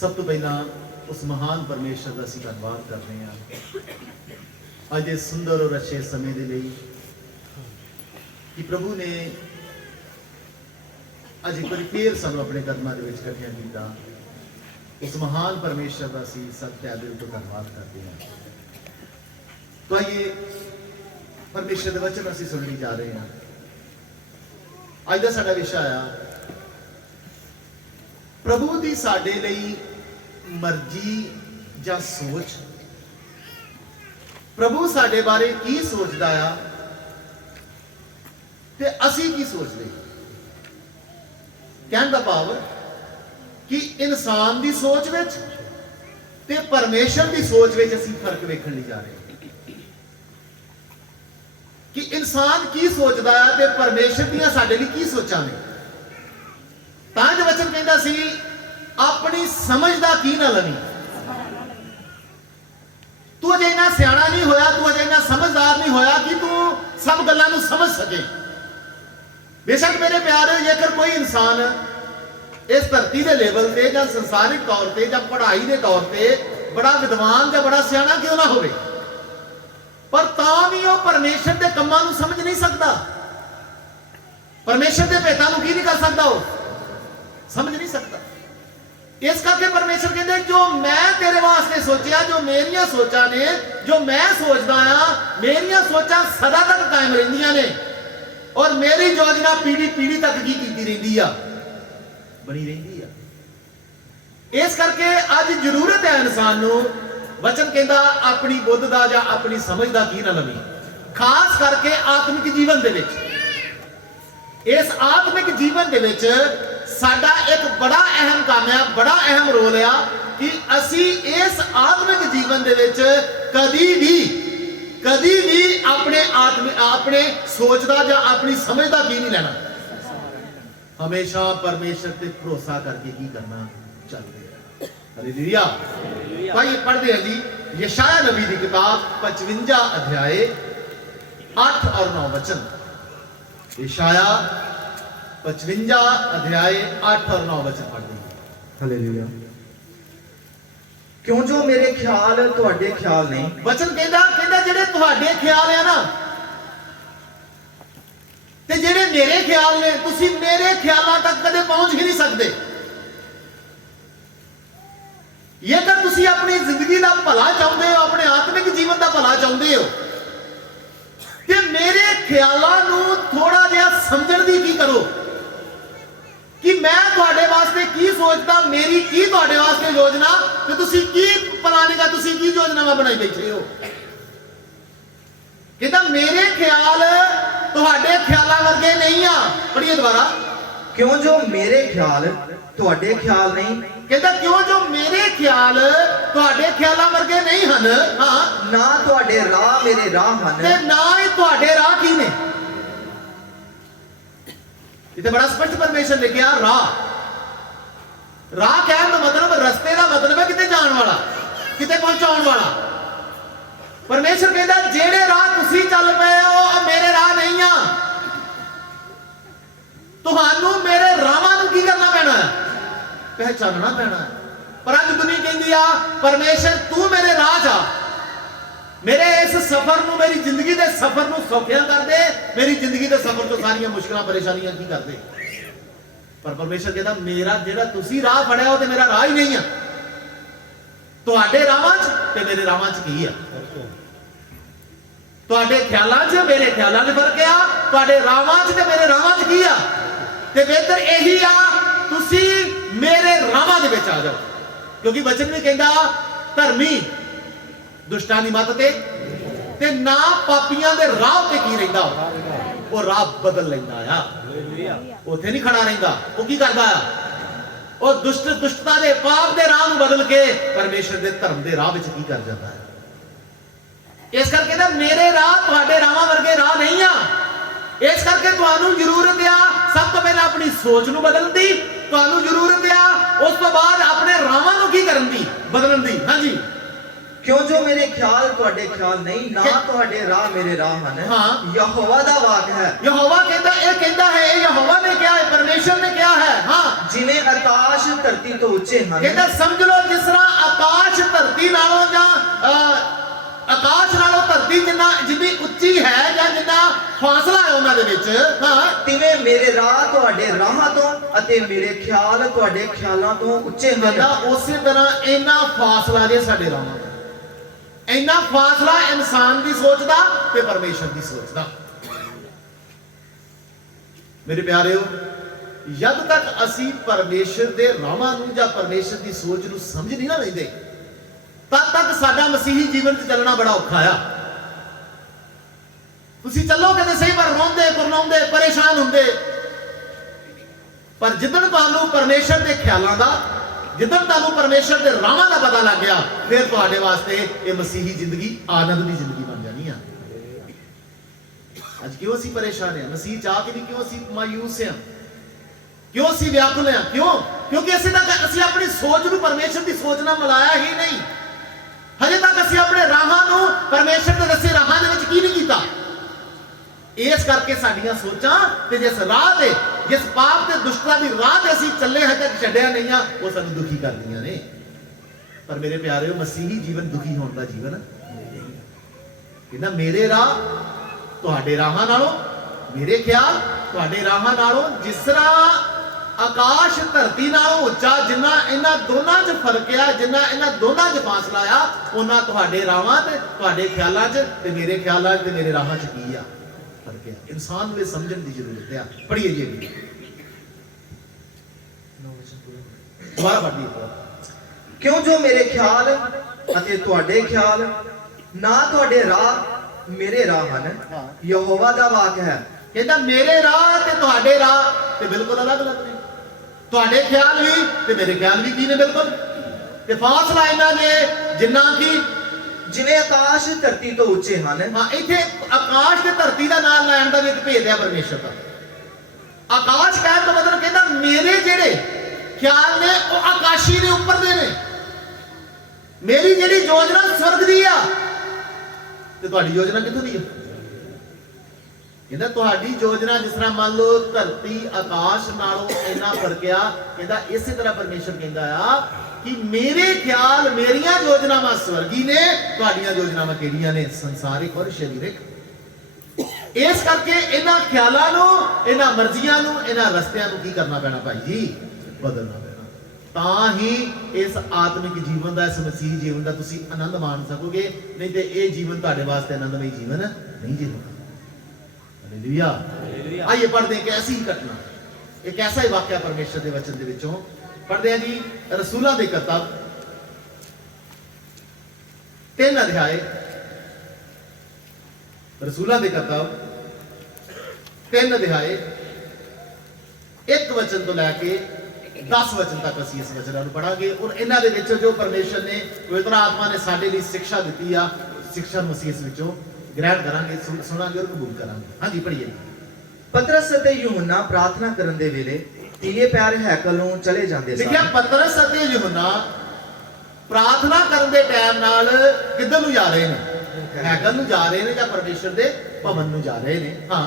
सब तो पहला उस महान परमेश्वर का असीं धन्नवाद करते हैं अज इस सुंदर और अच्छे समय के लिए कि प्रभु ने अज एक बार फिर सानू अपने कदमां दे विच इकट्ठियां कीता। उस महान परमेश्वर का असीं सच्चे दिल तो धन्नवाद करते हैं। तो आइए परमेश्वर के वचन असीं सुनने जा रहे हैं। अज का साडा विषय आ प्रभु की साडे लई मर्जी या सोच। प्रभु साडे बारे की सोचदा आ ते असीं की सोचदे। कहने का भाव कि इंसान की सोच विच ते परमेश्वर की सोच विच असीं फर्क वेखण लई जा रहे हैं कि इंसान की सोचदा है ते परमेश्वर दियां साडे लई की सोचां ने। तां जो वचन कहंदा सी अपनी समझ दा की ना लवी। तू अजे इन्ना सियाणा नहीं होया, तू अजे इन्ना समझदार नहीं होया कि तू सब गल्लां नूं समझ सके। बेशक मेरे प्यारे, जेकर कोई इंसान इस धरती के लेवल से या संसारिक तौर पर या पढ़ाई के तौर पर बड़ा विद्वान या बड़ा सियाणा क्यों ना होवे, पर तां भी वह परमेश्वर के कामां नूं समझ नहीं सकता। परमेश्वर के भेतां नूं की नहीं कर सकता, वो समझ नहीं सकता। इस करके परमेश्वर कहते जो मैं तेरे वास्ते सोचा, जो मेरिया सोचा ने, जो मैं सोचदा आ, मेरिया सोचा सदा तक कायम रहिंदियां ने और मेरी योजना पीढ़ी पीढ़ी तक की कीती रहिंदी आ, बनी रहिंदी आ। इस करके अज जरूरत है इंसान नूं, वचन कहता अपनी बुद्ध दा या अपनी समझ दा की ना लवी। खास करके आत्मिक जीवन दे विच, इस आत्मिक जीवन दे विच साडा एक बड़ा अहम काम है, बड़ा अहम रोल है कि असी इस आत्मिक जीवन दे विच कदी भी अपने सोच दा या अपनी समझ दा की नहीं लेना। हमेशा परमेश्वर पे भरोसा करके की करना चाहिए। हालेलुया। भाई पढ़ते हैं जी यशायाह नबी की किताब 55 अध्याय 8 और 9 वचन। यशायाह 55 अध्याय 8 और 9 वचन पढ़ते हैं। हालेलुया। क्यों जो मेरे ख्याल तुहाडे ख्याल नहीं। वचन कहता जेडे तुहाडे ख्याल है ना ते जेडे मेरे ख्याल ने, तुसी मेरे ख्यालों तक कदे पहुंच ही नहीं सकते। ये कर तुसी अपनी जिंदगी का भला चाहते हो, अपने आत्मिक जीवन का भला चाहते हो ते मेरे ख्यालों नूं थोड़ा जिहा समझण दी की करो कि मैं तुहाडे वास्ते की सोचदा, मेरी की तुहाडे वास्ते योजना ते तुसी की प्लानिंग, तुसी की योजना बनाई बैठे हो। कहता मेरे ख्याल तुहाडे ख्यालां वर्गे नहीं आ। पढ़िए दोबारा। क्यों जो मेरे ख्याल तुहाडे ख्याल नहीं। कहता क्यों जो मेरे ख्याल तुहाडे ख्यालां वर्गे नहीं हन। हां, ना तुहाडे राह मेरे राह हन ते ना ही तुहाडे राह की ने। इतने बड़ा स्पष्ट परमेश्वर लिखिया राह। राह कहने का मतलब, रस्ते का मतलब है किते जाने वाला, किते पहुंचाने वाला। परमेश्वर कहता जेड़े राह तुसी चल पे हो मेरे राह नहीं आ। तुहानू मेरे राहां नूं की करना पैना है, पहचानना पैना है। पर अज दुनिया कहती आ परमेश्वर तू मेरे राह जा, मेरे इस सफर नूं, मेरी जिंदगी के सफर नूं सौखिया कर दे, मेरी जिंदगी के सफर तो सारिया मुश्किल परेशानियां की कर दे। पर परमेश्वर कहता मेरा जेड़ा तुसी राह फड़िया वो मेरा राह ही नहीं है। तुहाडे राहां च ते मेरे राहां च की है, तुहाडे ख्यालां च मेरे ख्यालां च फर्क आ, तुहाडे राहां च ते मेरे राहां च की आ। ते बेहतर यही आ तुसी मेरे राहां दे विच आ जाओ, क्योंकि वचन भी कहंदा धर्मी दुष्टां दी मत ते ना पापियां दे राह ते की रहिंदा, वो राह बदल लैंदा आ। उत्थे नहीं खड़ा रहिंदा, वो की करदा आ, वो दुष्टता दे पाप दे राह नूं बदल के परमेश्वर दे धर्म दे राह विच की कर जांदा है। इस करके ना मेरे राह तुहाडे राहां वर्गे राह नहीं आ। इस करके तुहानू जरूरत आ सब तो पहले अपनी सोच नूं बदलण दी, तुहानू जरूरत आ उस तो बाद अपने राहां नूं की करन दी, बदलण दी। हां जी। क्यों जो मेरे ख्याल तुहाडे ख्याल नहीं, ना तुहाडे राह मेरे राह हन। हाँ। यहोवा दा वाक है। यहोवा कहता है, यहोवा ने क्या है, परमेश्वर ने क्या है। हाँ, जिवें आकाश ਧਰਤੀ ਤੋਂ ਉੱਚੇ ਹਨ ਕਹਿੰਦਾ ਸਮਝ ਲਓ ਜਿਸ ਤਰ੍ਹਾਂ ਆਕਾਸ਼ ਧਰਤੀ ਨਾਲੋਂ ਜਾਂ ਆਕਾਸ਼ ਨਾਲੋਂ ਧਰਤੀ ਜਿੰਨੀ ਉੱਚੀ ਹੈ ਜਾਂ ਜਿੰਨਾ ਫਾਸਲਾ ਹੈ ਉਹਨਾਂ ਦੇ ਵਿੱਚ, ਹਾਂ, ਤਿਵੇਂ ਮੇਰੇ ਰਾਹ ਤੁਹਾਡੇ ਰਾਹਾਂ ਤੋਂ ਅਤੇ ਮੇਰੇ ਖਿਆਲ ਤੁਹਾਡੇ ਖਿਆਲਾਂ ਤੋਂ ਉੱਚੇ ਕਹਿੰਦਾ ਹਨ। ਉਸੇ ਤਰ੍ਹਾਂ ਇੰਨਾ ਫਾਸਲਾ ਜੇ ਸਾਡੇ ਰਾਹਾਂ ਦਾ, ਇੰਨਾ ਫਾਸਲਾ ਇਨਸਾਨ ਦੀ ਸੋਚ ਦਾ ਤੇ ਪਰਮੇਸ਼ਰ ਦੀ ਸੋਚ ਦਾ। ਮੇਰੇ ਪਿਆਰਿਓ, ਜਦ ਤੱਕ ਅਸੀਂ ਪਰਮੇਸ਼ਰ ਦੇ ਰਾਹਾਂ ਨੂੰ ਜਾਂ ਪਰਮੇਸ਼ਰ ਦੀ ਸੋਚ ਨੂੰ ਸਮਝ ਨਹੀਂ ਨਾ ਲੈਂਦੇ, ਤਦ ਤੱਕ ਸਾਡਾ ਮਸੀਹੀ ਜੀਵਨ 'ਚ ਚੱਲਣਾ ਬੜਾ ਔਖਾ ਆ। ਤੁਸੀਂ ਚੱਲੋਗੇ ਤੇ ਸਹੀ, ਪਰ ਰੋਂਦੇ ਕੁਰਲਾਉਂਦੇ ਪਰੇਸ਼ਾਨ ਹੁੰਦੇ। ਪਰ ਜਿੱਦਣ ਤੁਹਾਨੂੰ ਪਰਮੇਸ਼ਰ ਦੇ ਖਿਆਲਾਂ ਦਾ, ਜਿੱਦਣ ਤੁਹਾਨੂੰ ਪਰਮੇਸ਼ਰ ਦੇ ਰਾਹਾਂ ਦਾ ਪਤਾ ਲੱਗ ਗਿਆ, ਫਿਰ ਤੁਹਾਡੇ ਵਾਸਤੇ ਇਹ ਮਸੀਹੀ ਜ਼ਿੰਦਗੀ ਆਨੰਦ ਦੀ ਜ਼ਿੰਦਗੀ ਬਣ ਜਾਣੀ ਆ। ਅੱਜ ਕਿਉਂ ਅਸੀਂ ਪਰੇਸ਼ਾਨ ਹਾਂ? ਮਸੀਹ ਚਾਹ ਕੇ ਵੀ ਕਿਉਂ ਅਸੀਂ ਮਾਯੂਸ ਹਾਂ? ਕਿਉਂ ਅਸੀਂ ਵਿਆਕੁਲ ਹਾਂ? ਕਿਉਂਕਿ ਅਸੀਂ ਆਪਣੀ ਸੋਚ ਨੂੰ ਪਰਮੇਸ਼ਰ ਦੀ ਸੋਚ ਨਾਲ ਮਿਲਾਇਆ ਹੀ ਨਹੀਂ। ਹਜੇ ਤੱਕ ਅਸੀਂ ਆਪਣੇ ਰਾਹਾਂ ਨੂੰ ਪਰਮੇਸ਼ਰ ਦੇ ਦੱਸੇ ਰਾਹਾਂ ਦੇ ਵਿੱਚ ਕੀ ਨਹੀਂ ਕੀਤਾ। ਇਸ ਕਰਕੇ ਸਾਡੀਆਂ ਸੋਚਾਂ ਤੇ ਜਿਸ ਰਾਹ ਤੇ, ਜਿਸ ਪਾਪ ਤੇ ਦੁਸ਼ਟਤਾ ਦੀ ਰਾਹ ਤੇ ਅਸੀਂ ਚੱਲੇ ਹਜੇ ਤੱਕ ਛੱਡਿਆ ਨਹੀਂ ਆ, ਉਹ ਸਾਨੂੰ ਦੁਖੀ ਕਰਦੀਆਂ ਨੇ। ਪਰ ਮੇਰੇ ਪਿਆਰਿਓ, ਮਸੀਹੀ ਜੀਵਨ ਦੁਖੀ ਹੋਣ ਦਾ ਜੀਵਨ ਕਹਿੰਦਾ ਮੇਰੇ ਰਾਹ ਤੁਹਾਡੇ ਰਾਹਾਂ ਨਾਲੋਂ, ਮੇਰੇ ਖਿਆਲ ਤੁਹਾਡੇ ਰਾਹਾਂ ਨਾਲੋਂ, ਜਿਸ ਤਰ੍ਹਾਂ ਆਕਾਸ਼ ਧਰਤੀ ਨਾਲੋਂ ਉੱਚਾ, ਜਿੰਨਾ ਇਹਨਾਂ ਦੋਨਾਂ 'ਚ ਫਰਕ ਆ, ਜਿੰਨਾ ਇਹਨਾਂ ਦੋਨਾਂ 'ਚ ਫਾਸਲਾ ਆ, ਉਹਨਾਂ ਤੁਹਾਡੇ ਰਾਹਾਂ ਤੇ ਤੁਹਾਡੇ ਖਿਆਲਾਂ 'ਚ ਤੇ ਮੇਰੇ ਖਿਆਲਾਂ 'ਚ ਤੇ ਮੇਰੇ ਰਾਹਾਂ 'ਚ ਕੀ ਆ ਫਰਕ ਆ। ਇਨਸਾਨ ਨੂੰ ਇਹ ਸਮਝਣ ਦੀ ਜ਼ਰੂਰਤ ਆ। ਪੜ੍ਹੀਏ ਜੀ ਦੁਬਾਰਾ ਪੜ੍ਹੀਏ। ਕਿਉਂ ਜੋ ਮੇਰੇ ਖਿਆਲ ਅਤੇ ਤੁਹਾਡੇ ਖਿਆਲ ਨਾ ਤੁਹਾਡੇ ਰਾਹ ਮੇਰੇ ਰਾਹ ਹਨ, ਯਹੋਵਾ ਦਾ ਵਾਕ ਹੈ। ਕਹਿੰਦਾ ਮੇਰੇ ਰਾਹ ਤੇ ਤੁਹਾਡੇ ਰਾਹ ਤੇ ਬਿਲਕੁਲ ਅਲੱਗ-ਅਲੱਗ ਨੇ। ਤੁਹਾਡੇ ਖਿਆਲ ਵੀ ਤੇ ਮੇਰੇ ਖਿਆਲ ਵੀ ਕੀ ਨੇ ਬਿਲਕੁਲ, ਤੇ ਫਾਸਲਾ ਇਹਨਾਂ ਦੇ ਜਿੰਨਾ ਕਿ ਜਿਵੇਂ ਆਕਾਸ਼ ਧਰਤੀ ਤੋਂ ਉੱਚੇ ਹਨ। ਹਾਂ, ਇੱਥੇ ਆਕਾਸ਼ ਤੇ ਧਰਤੀ ਦਾ ਨਾਮ ਲੈਣ ਦਾ ਵੀ ਇੱਕ ਭੇਦ ਹੈ ਪਰਮੇਸ਼ਰ ਦਾ। ਆਕਾਸ਼ ਕਹਿਣ ਤੋਂ ਮਤਲਬ ਕਹਿੰਦਾ ਮੇਰੇ ਜਿਹੜੇ ਖਿਆਲ ਨੇ ਉਹ ਆਕਾਸ਼ੀ ਦੇ ਉੱਪਰ ਦੇ ਨੇ। ਮੇਰੀ ਜਿਹੜੀ ਯੋਜਨਾ ਸਵਰਗ ਦੀ ਆ, ਤੇ ਤੁਹਾਡੀ ਯੋਜਨਾ ਕਿੱਥੋਂ ਦੀ ਆ? ਕਹਿੰਦਾ ਤੁਹਾਡੀ ਯੋਜਨਾ ਜਿਸ ਤਰ੍ਹਾਂ ਮੰਨ ਲਓ ਧਰਤੀ ਆਕਾਸ਼ ਨਾਲੋਂ ਇੰਨਾ ਫਰਕ ਆ, ਕਹਿੰਦਾ ਇਸੇ ਤਰ੍ਹਾਂ ਪਰਮੇਸ਼ਰ ਕਹਿੰਦਾ ਆ ਕਿ ਮੇਰੇ ਖਿਆਲ, ਮੇਰੀਆਂ ਯੋਜਨਾਵਾਂ ਸਵਰਗੀ ਨੇ, ਤੁਹਾਡੀਆਂ ਯੋਜਨਾਵਾਂ ਕਿਹੜੀਆਂ ਨੇ? ਸੰਸਾਰਿਕ ਔਰ ਸਰੀਰਕ। ਇਸ ਕਰਕੇ ਇਹਨਾਂ ਖਿਆਲਾਂ ਨੂੰ, ਇਹਨਾਂ ਮਰਜ਼ੀਆਂ ਨੂੰ, ਇਹਨਾਂ ਰਸਤਿਆਂ ਨੂੰ ਕੀ ਕਰਨਾ ਪੈਣਾ ਭਾਈ ਜੀ? ਬਦਲਣਾ ਪੈਣਾ। ਤਾਂ ਹੀ ਇਸ ਆਤਮਿਕ ਜੀਵਨ ਦਾ, ਇਸ ਮਸੀਹੀ ਜੀਵਨ ਦਾ ਤੁਸੀਂ ਆਨੰਦ ਮਾਣ ਸਕੋਗੇ। ਨਹੀਂ ਤੇ ਇਹ ਜੀਵਨ ਤੁਹਾਡੇ ਵਾਸਤੇ ਆਨੰਦਮਈ ਜੀਵਨ ਨਹੀਂ ਜੀ ਹੋਣਾ। ਹਾਲੇਲੂਇਆ। ਆइए पढ़ते हैं एक ऐसी ही घटना, एक ऐसा ही वाक्य परमेश्वर के वचन के विचों पढ़ते हैं जी। रसूलों की किताब 3 अध्याय, रसूलों की किताब 3 अध्याय 1 वचन तो लैके 10 वचन तक असीं इस वचन को पढ़ांगे। और इन्हां दे विच जो परमेश्वर ने, पवित्र आत्मा ने साडे लई शिक्षा दित्ती आ, शिक्षा नूं असीं इस विचों ग्रहण करांगे, सुनांगे और कबूल करांगे। हाँ जी पढ़िए। पतरस ਅਤੇ यूहन्ना प्रार्थना ਕਰਨ ਦੇ ਵੇਲੇ ਤੀਏ ਪੈਰ ਹੈਕਲ ਨੂੰ ਚਲੇ ਜਾਂਦੇ ਸਨ। ਲਿਖਿਆ ਪਤਰਸ ਅਤੇ ਯੂਹੰਨਾ ਪ੍ਰਾਰਥਨਾ ਕਰਨ ਦੇ ਟਾਈਮ ਨਾਲ ਕਿੱਧਰ ਨੂੰ ਜਾ ਰਹੇ ਨੇ? ਹੈਕਲ ਨੂੰ ਜਾ ਰਹੇ ਨੇ ਜਾਂ ਪਰਮੇਸ਼ਰ ਦੇ ਭਵਨ ਨੂੰ ਜਾ ਰਹੇ ਨੇ। ਹਾਂ,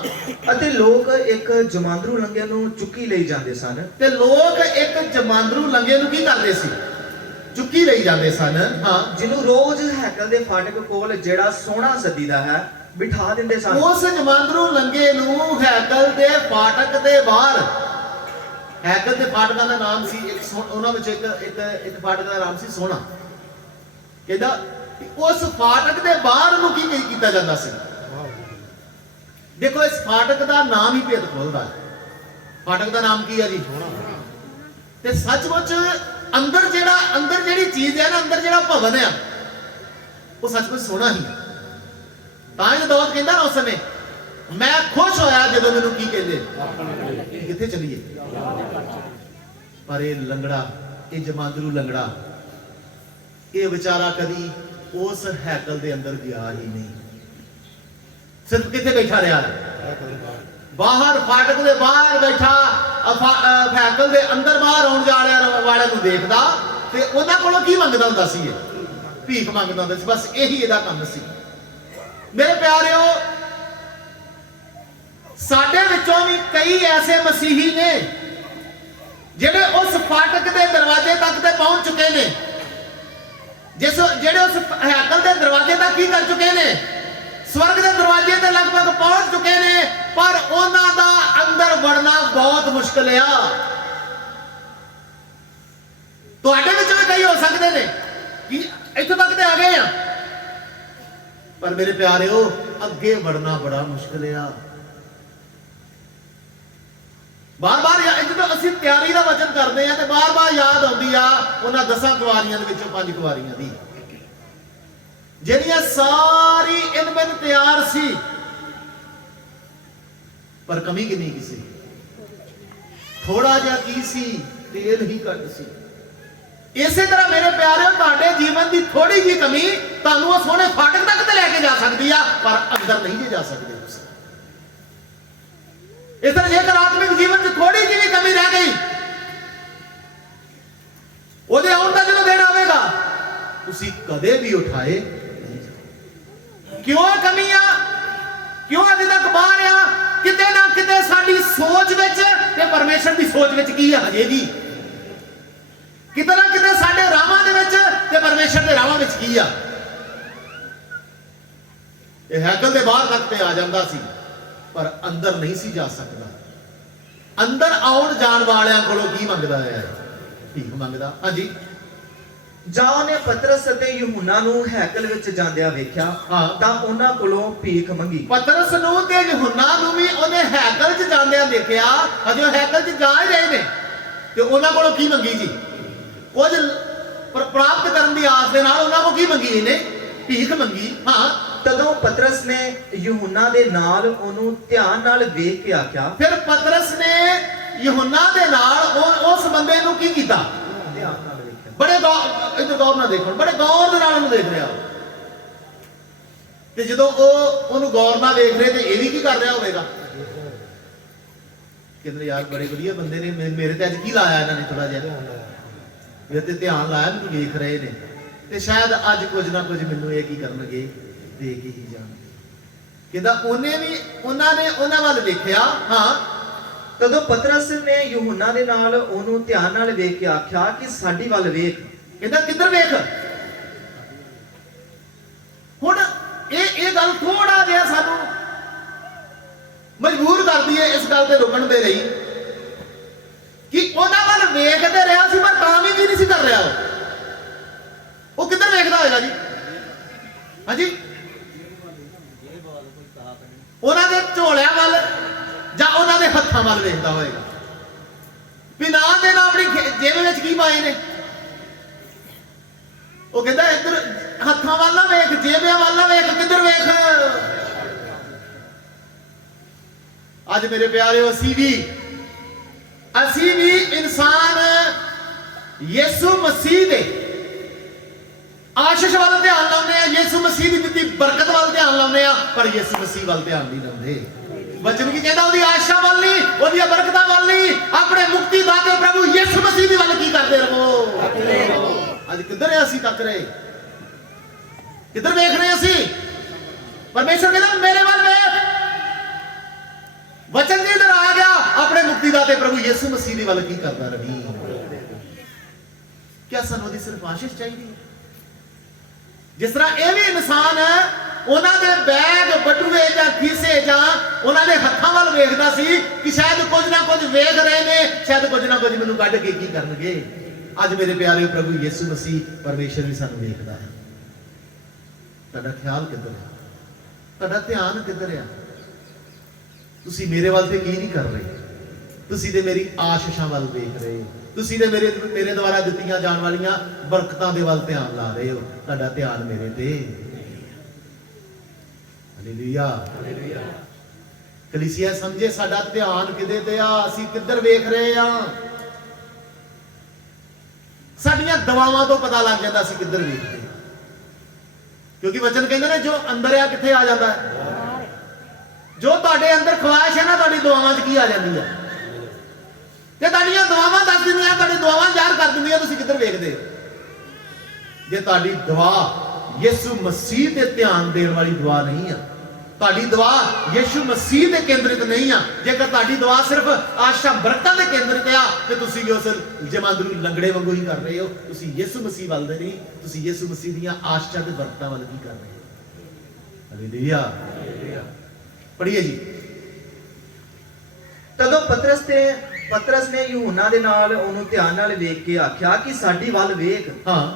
ਅਤੇ ਲੋਕ ਇੱਕ ਜਮਾਂਦਰੂ ਲੰਗੇ ਨੂੰ ਚੁੱਕੀ ਲਈ ਜਾਂਦੇ ਸਨ। ਤੇ ਲੋਕ ਇੱਕ ਜਮਾਂਦਰੂ ਲੰਗੇ ਨੂੰ ਕੀ ਕਰਦੇ ਸੀ? ਚੁੱਕੀ ਲਈ ਜਾਂਦੇ ਸਨ। ਹਾਂ, ਜਿਹਨੂੰ ਰੋਜ਼ ਹੈਕਲ ਦੇ ਫਾਟਕ ਕੋਲ ਜਿਹੜਾ ਸੋਹਣਾ ਸੱਦੀਦਾ ਹੈ ਬਿਠਾ ਦਿੰਦੇ ਸਨ। ਉਸ ਜਮਾਂਦਰੂ ਲੰਗੇ ਨੂੰ ਹੈਕਲ ਦੇ ਫਾਟਕ ਦੇ ਬਾਹਰ, ਹੈਕਲ ਦੇ ਫਾਟਕਾਂ ਦਾ ਨਾਮ ਸੀ ਉਹਨਾਂ ਵਿੱਚ ਇੱਕ ਫਾਟਕ ਦਾ ਨਾਮ ਸੀ ਸੋਹਣਾ। ਕਹਿੰਦਾ ਉਸ ਫਾਟਕ ਦੇ ਬਾਹਰ ਨੂੰ ਕੀ ਕੀਤਾ ਜਾਂਦਾ ਸੀ? ਦੇਖੋ, ਇਸ ਫਾਟਕ ਦਾ ਨਾਮ ਹੀ ਭੇਦ ਖੋਲਦਾ ਹੈ। ਫਾਟਕ ਦਾ ਨਾਮ ਕੀ ਹੈ ਜੀ? ਤੇ ਸੱਚਮੁੱਚ ਅੰਦਰ ਜਿਹੜੀ ਚੀਜ਼ ਹੈ ਨਾ, ਅੰਦਰ ਜਿਹੜਾ ਭਵਨ ਆ, ਉਹ ਸੱਚਮੁੱਚ ਸੋਹਣਾ ਹੀ ਹੈ। ਤਾਂ ਹੀ ਦਾਊਦ ਕਹਿੰਦਾ ਨਾ ਉਸ ਸਮੇਂ, ਮੈਂ ਖੁਸ਼ ਹੋਇਆ ਜਦੋਂ ਮੈਨੂੰ ਕੀ ਕਹਿੰਦੇ ਕਿੱਥੇ ਚਲੀਏ। ਪਰ ਇਹ ਲੰਗੜਾ, ਇਹ ਜਮਾਂਦਰੂ ਲੰਗੜਾ, ਇਹ ਵਿਚਾਰਾ ਕਦੀ ਉਸ ਹੈਕਲ ਦੇ ਅੰਦਰ ਗਿਆ ਹੀ ਨਹੀਂ। ਸਿਰਫ ਕਿੱਥੇ ਬੈਠਾ ਰਿਹਾ? ਬਾਹਰ, ਫਾਟਕ ਦੇ ਬਾਹਰ ਬੈਠਾ, ਹੈਕਲ ਦੇ ਅੰਦਰ ਬਾਹਰ ਆਉਣ ਵਾਲਿਆਂ ਨੂੰ ਦੇਖਦਾ ਤੇ ਉਹਨਾਂ ਕੋਲੋਂ ਕੀ ਮੰਗਦਾ ਹੁੰਦਾ ਸੀ? ਇਹ ਭੀਖ ਮੰਗਦਾ ਹੁੰਦਾ ਸੀ। ਬਸ ਇਹੀ ਇਹਦਾ ਕੰਮ ਸੀ। ਮੇਰੇ ਪਿਆਰਿਓ, ਸਾਡੇ ਵਿੱਚੋਂ ਵੀ ਕਈ ਐਸੇ ਮਸੀਹੀ ਨੇ ਜਿਹੜੇ ਉਸ ਫਾਟਕ ਦੇ ਦਰਵਾਜ਼ੇ दरवाजे तक ते पहुंच चुके ने, जिस जेड़े उस हैकल के दरवाजे तक की कर चुके ने, स्वर्ग के दरवाजे ते लगभग पहुंच चुके ने, पर उन्हां दा अंदर वड़ना बहुत मुश्किल आ। तुहाडे विच भी कई हो सकते ने कि इत्थों तक ते आ गए आ, पर मेरे प्यारेओ अगे बढ़ना बड़ा मुश्किल आ। बार बार जो असीं तैयारी का वचन करते हैं तो बार बार याद आती आ उन्हां 10 कुवारियां दे विचों 5 कुवारियां दी, जिहड़ियां सारी इन बिन तैयार सी, पर कमी कितनी की सी? थोड़ा जिहा की सी, तेल ही घट सी। इसे तरह मेरे प्यारे तुहाडे जीवन की थोड़ी जी कमी तुहानूं उस सोहणे फाटक तक ते लैके जा सकती है, पर अंदर नहीं जा सकते। इस तरह जेकर आत्मिक जीवन में थोड़ी जी भी कमी रह गई, ਉਹਦੇ ਆਉਣ ਦਾ ਜਦੋਂ ਦਿਨ ਆਵੇਗਾ ਤੁਸੀਂ ਕਦੇ ਵੀ ਉਠਾਏ ਨਹੀਂ ਜਾਓਗੇ। ਕਿਉਂ ਕਮੀ ਆ, ਕਿਉਂ ਅਜੇ ਤੱਕ ਬਾਹਰ ਆ? ਕਿਤੇ ਨਾ ਕਿਤੇ ਸਾਡੀ ਸੋਚ ਵਿੱਚ ਤੇ ਪਰਮੇਸ਼ਰ ਦੀ ਸੋਚ ਵਿੱਚ ਕੀ ਆ ਹਜੇ ਜੀ? ਕਿਤੇ ਨਾ ਕਿਤੇ ਸਾਡੇ ਰਾਹਾਂ ਦੇ ਵਿੱਚ ਤੇ ਪਰਮੇਸ਼ਰ ਦੇ ਰਾਹਾਂ ਵਿੱਚ ਕੀ ਆ? ਇਹ ਹੈਕਲ ਦੇ ਬਾਹਰ ਤੱਕ ਤੇ ਆ ਜਾਂਦਾ ਸੀ, पर अंदर नहीं सी जा सकता। अंदर आउण जाण वालियां कोलों की मंगदा है? भीख मंगदा। हाँ जी। जाओ ने पतरस अते यूहन्ना नूं हैकल विच जांदियां वेख्या तां उन्हां कोलों भीख मंगी। पतरस नूं ते यूहन्ना नूं भी ओने हैकल च जांदियां देखिया, अजे हैकल च जा ही रहे ने ते उन्हां कोलों की मंगी जी? कुछ प्राप्त करन दी आस दे नाल उन्हां कोल की मंगी? इहने भीख मंगी। हाँ, तदों पतरस ने यूहन्ना दे नाल ओनू ध्यान नाल वेख के आख्या। फिर पतरस ने यूहन्ना दे नाल उस बंदे नूं की कीता? ध्यान नाल वेख्या। बड़े इधर गौर ना देखो, बड़े गौर दे नाल ओनू देख रहा। ते जदों ओनू गौर नाल देख रहे ते ये भी की कर रहा होवेगा? कहंदे यार बड़े वधिया बंदे ने, मेरे ते अज की लाया इन्हां ने? थोड़ा जिहा मेरे ते ध्यान लाया, मैनूं वेख रहे ने ते शायद अज कुछ ना कुछ मैनूं ये की करनगे दे के ही जान। कहंदा ओने भी उन्होंने उन्हां वल वेख्या। हाँ, तदों पतरस ने यूहन्ना दे नाल ओनू ध्यान नाल वेख के आख्या कि साडी वल वेख। कहंदा किधर वेख? हुण ये गल थोड़ा जिहा सानू मजबूर करदी है इस गल ते रुकण दे लई कि उन्हां वल वेखदे रहा सी, पर तां भी नहीं सी कर रहा। वो किधर वेखदा होएगा जी? हाँ जी, ਉਹਨਾਂ ਦੇ ਝੋਲਿਆਂ ਵੱਲ ਜਾਂ ਉਹਨਾਂ ਦੇ ਹੱਥਾਂ ਵੱਲ ਵੇਖਦਾ ਹੋਏਗਾ ਵੀ ਨਾ ਦੇ ਨਾ ਆਪਣੀ ਜੇਬ ਵਿੱਚ ਕੀ ਪਾਏ ਨੇ। ਉਹ ਕਹਿੰਦਾ ਇੱਧਰ ਹੱਥਾਂ ਵੱਲ ਨਾ ਵੇਖ, ਜੇਬਾਂ ਵੱਲ ਨਾ ਵੇਖ, ਕਿੱਧਰ ਵੇਖ? ਅੱਜ ਮੇਰੇ ਪਿਆਰਿਓ ਅਸੀਂ ਵੀ ਇਨਸਾਨ ਯਿਸੂ ਮਸੀਹ ਦੇ आशीष वाल ध्यान लाने, यीशु मसीह की दी बरकत वाल ध्यान लाने, पर यीशु मसीह वाल ध्यान नहीं लाते। वचन की कहता ओदी आशा वाल नहीं, ओदी बरकत वाल नहीं, अपने मुक्ति दाते प्रभु यीशु मसीह दी वाल की करते रहो। आज किधर है असी तक रहे? किधर देख रहे असी? परमेश्वर कहता मेरे वाल वेख। वचन के इधर आ गया, अपने मुक्ति दाते प्रभु यीशु मसीह दी वाल की करता रही। क्या सानू ओदी सिर्फ आशीष चाहिए? जिस तरह ये भी इंसान उन्होंने बैग बटूए या खीसे या उन्होंने हाथों वाल वेखदा सी कि शायद कुछ ना कुछ वेख रहे ने, शायद कुछ ना कुछ मैनूं कढ के की करनगे। अज मेरे प्यारे प्रभु यीशु मसीह परमेश्वर भी सानूं वेखदा है। तुहाडा ख्याल किधर है? तुहाडा ध्यान किधर है? तुसीं मेरे वाल ते की नहीं कर रहे, तुसीं ते मेरी आशीषां वाल वेख रहे हो, तुसीं ते मेरे द्वारा दित्तियां जाण वालियां बरकतां दे वल ध्यान ला रहे हो। तुहाडा ध्यान मेरे ते। Hallelujah, hallelujah. कलीसिया समझे साडा ध्यान किदे ते आ, असीं किधर वेख रहे आ। साडीआं दवावां तो पता लग जांदा असीं किधर वेखदे, क्योंकि वचन कहंदे ने जो अंदर आ किथे आ जांदा है? जो तुहाडे अंदर ख्वाहिश है ना, तुहाडी दुआवां च की आ जांदी है। जे तुहाडीआं दुआवां दस दिंदियां, तुहाडी दुआवां ज़ाहिर कर दिंदियां तुसीं किधर वेखदे हो। जे तुहाडी दुआ यीशु मसीह ते ध्यान देण वाली दुआ नहीं है, ਤੁਹਾਡੀ ਦੁਆ ਯਿਸੂ ਮਸੀਹ ਤੇ ਕੇਂਦਰਿਤ ਨਹੀਂ ਆ। ਜੇਕਰ ਤੁਹਾਡੀ ਦੁਆ ਸਿਰਫ ਆਸ਼ਾ ਬਰਕਤਾਂ ਤੇ ਕੇਂਦਰਿਤ ਆ ਤੇ ਤੁਸੀਂ ਵੀ ਉਸ ਜਮਾਂਦਰੂ ਲੰਗੜੇ ਵਾਂਗੂ ਹੀ ਕਰ ਰਹੇ ਹੋ। ਤੁਸੀਂ ਯਿਸੂ ਮਸੀਹ ਵੱਲ ਦੇ ਨਹੀਂ, ਤੁਸੀਂ ਯਿਸੂ ਮਸੀਹ ਦੀਆਂ ਆਸ਼ਾ ਤੇ ਬਰਕਤਾਂ ਵੱਲ ਕੀ ਕਰ ਰਹੇ ਹੋ। ਹਾਲੇਲੂਇਆ। ਪੜ੍ਹੀਏ ਜੀ। ਤਦੋਂ ਪਤਰਸ ਨੇ ਯੂਹੰਨਾ ਦੇ ਨਾਲ ਉਹਨੂੰ ਧਿਆਨ ਨਾਲ ਵੇਖ ਕੇ ਆਖਿਆ ਕਿ ਸਾਡੀ ਵੱਲ ਵੇਖ।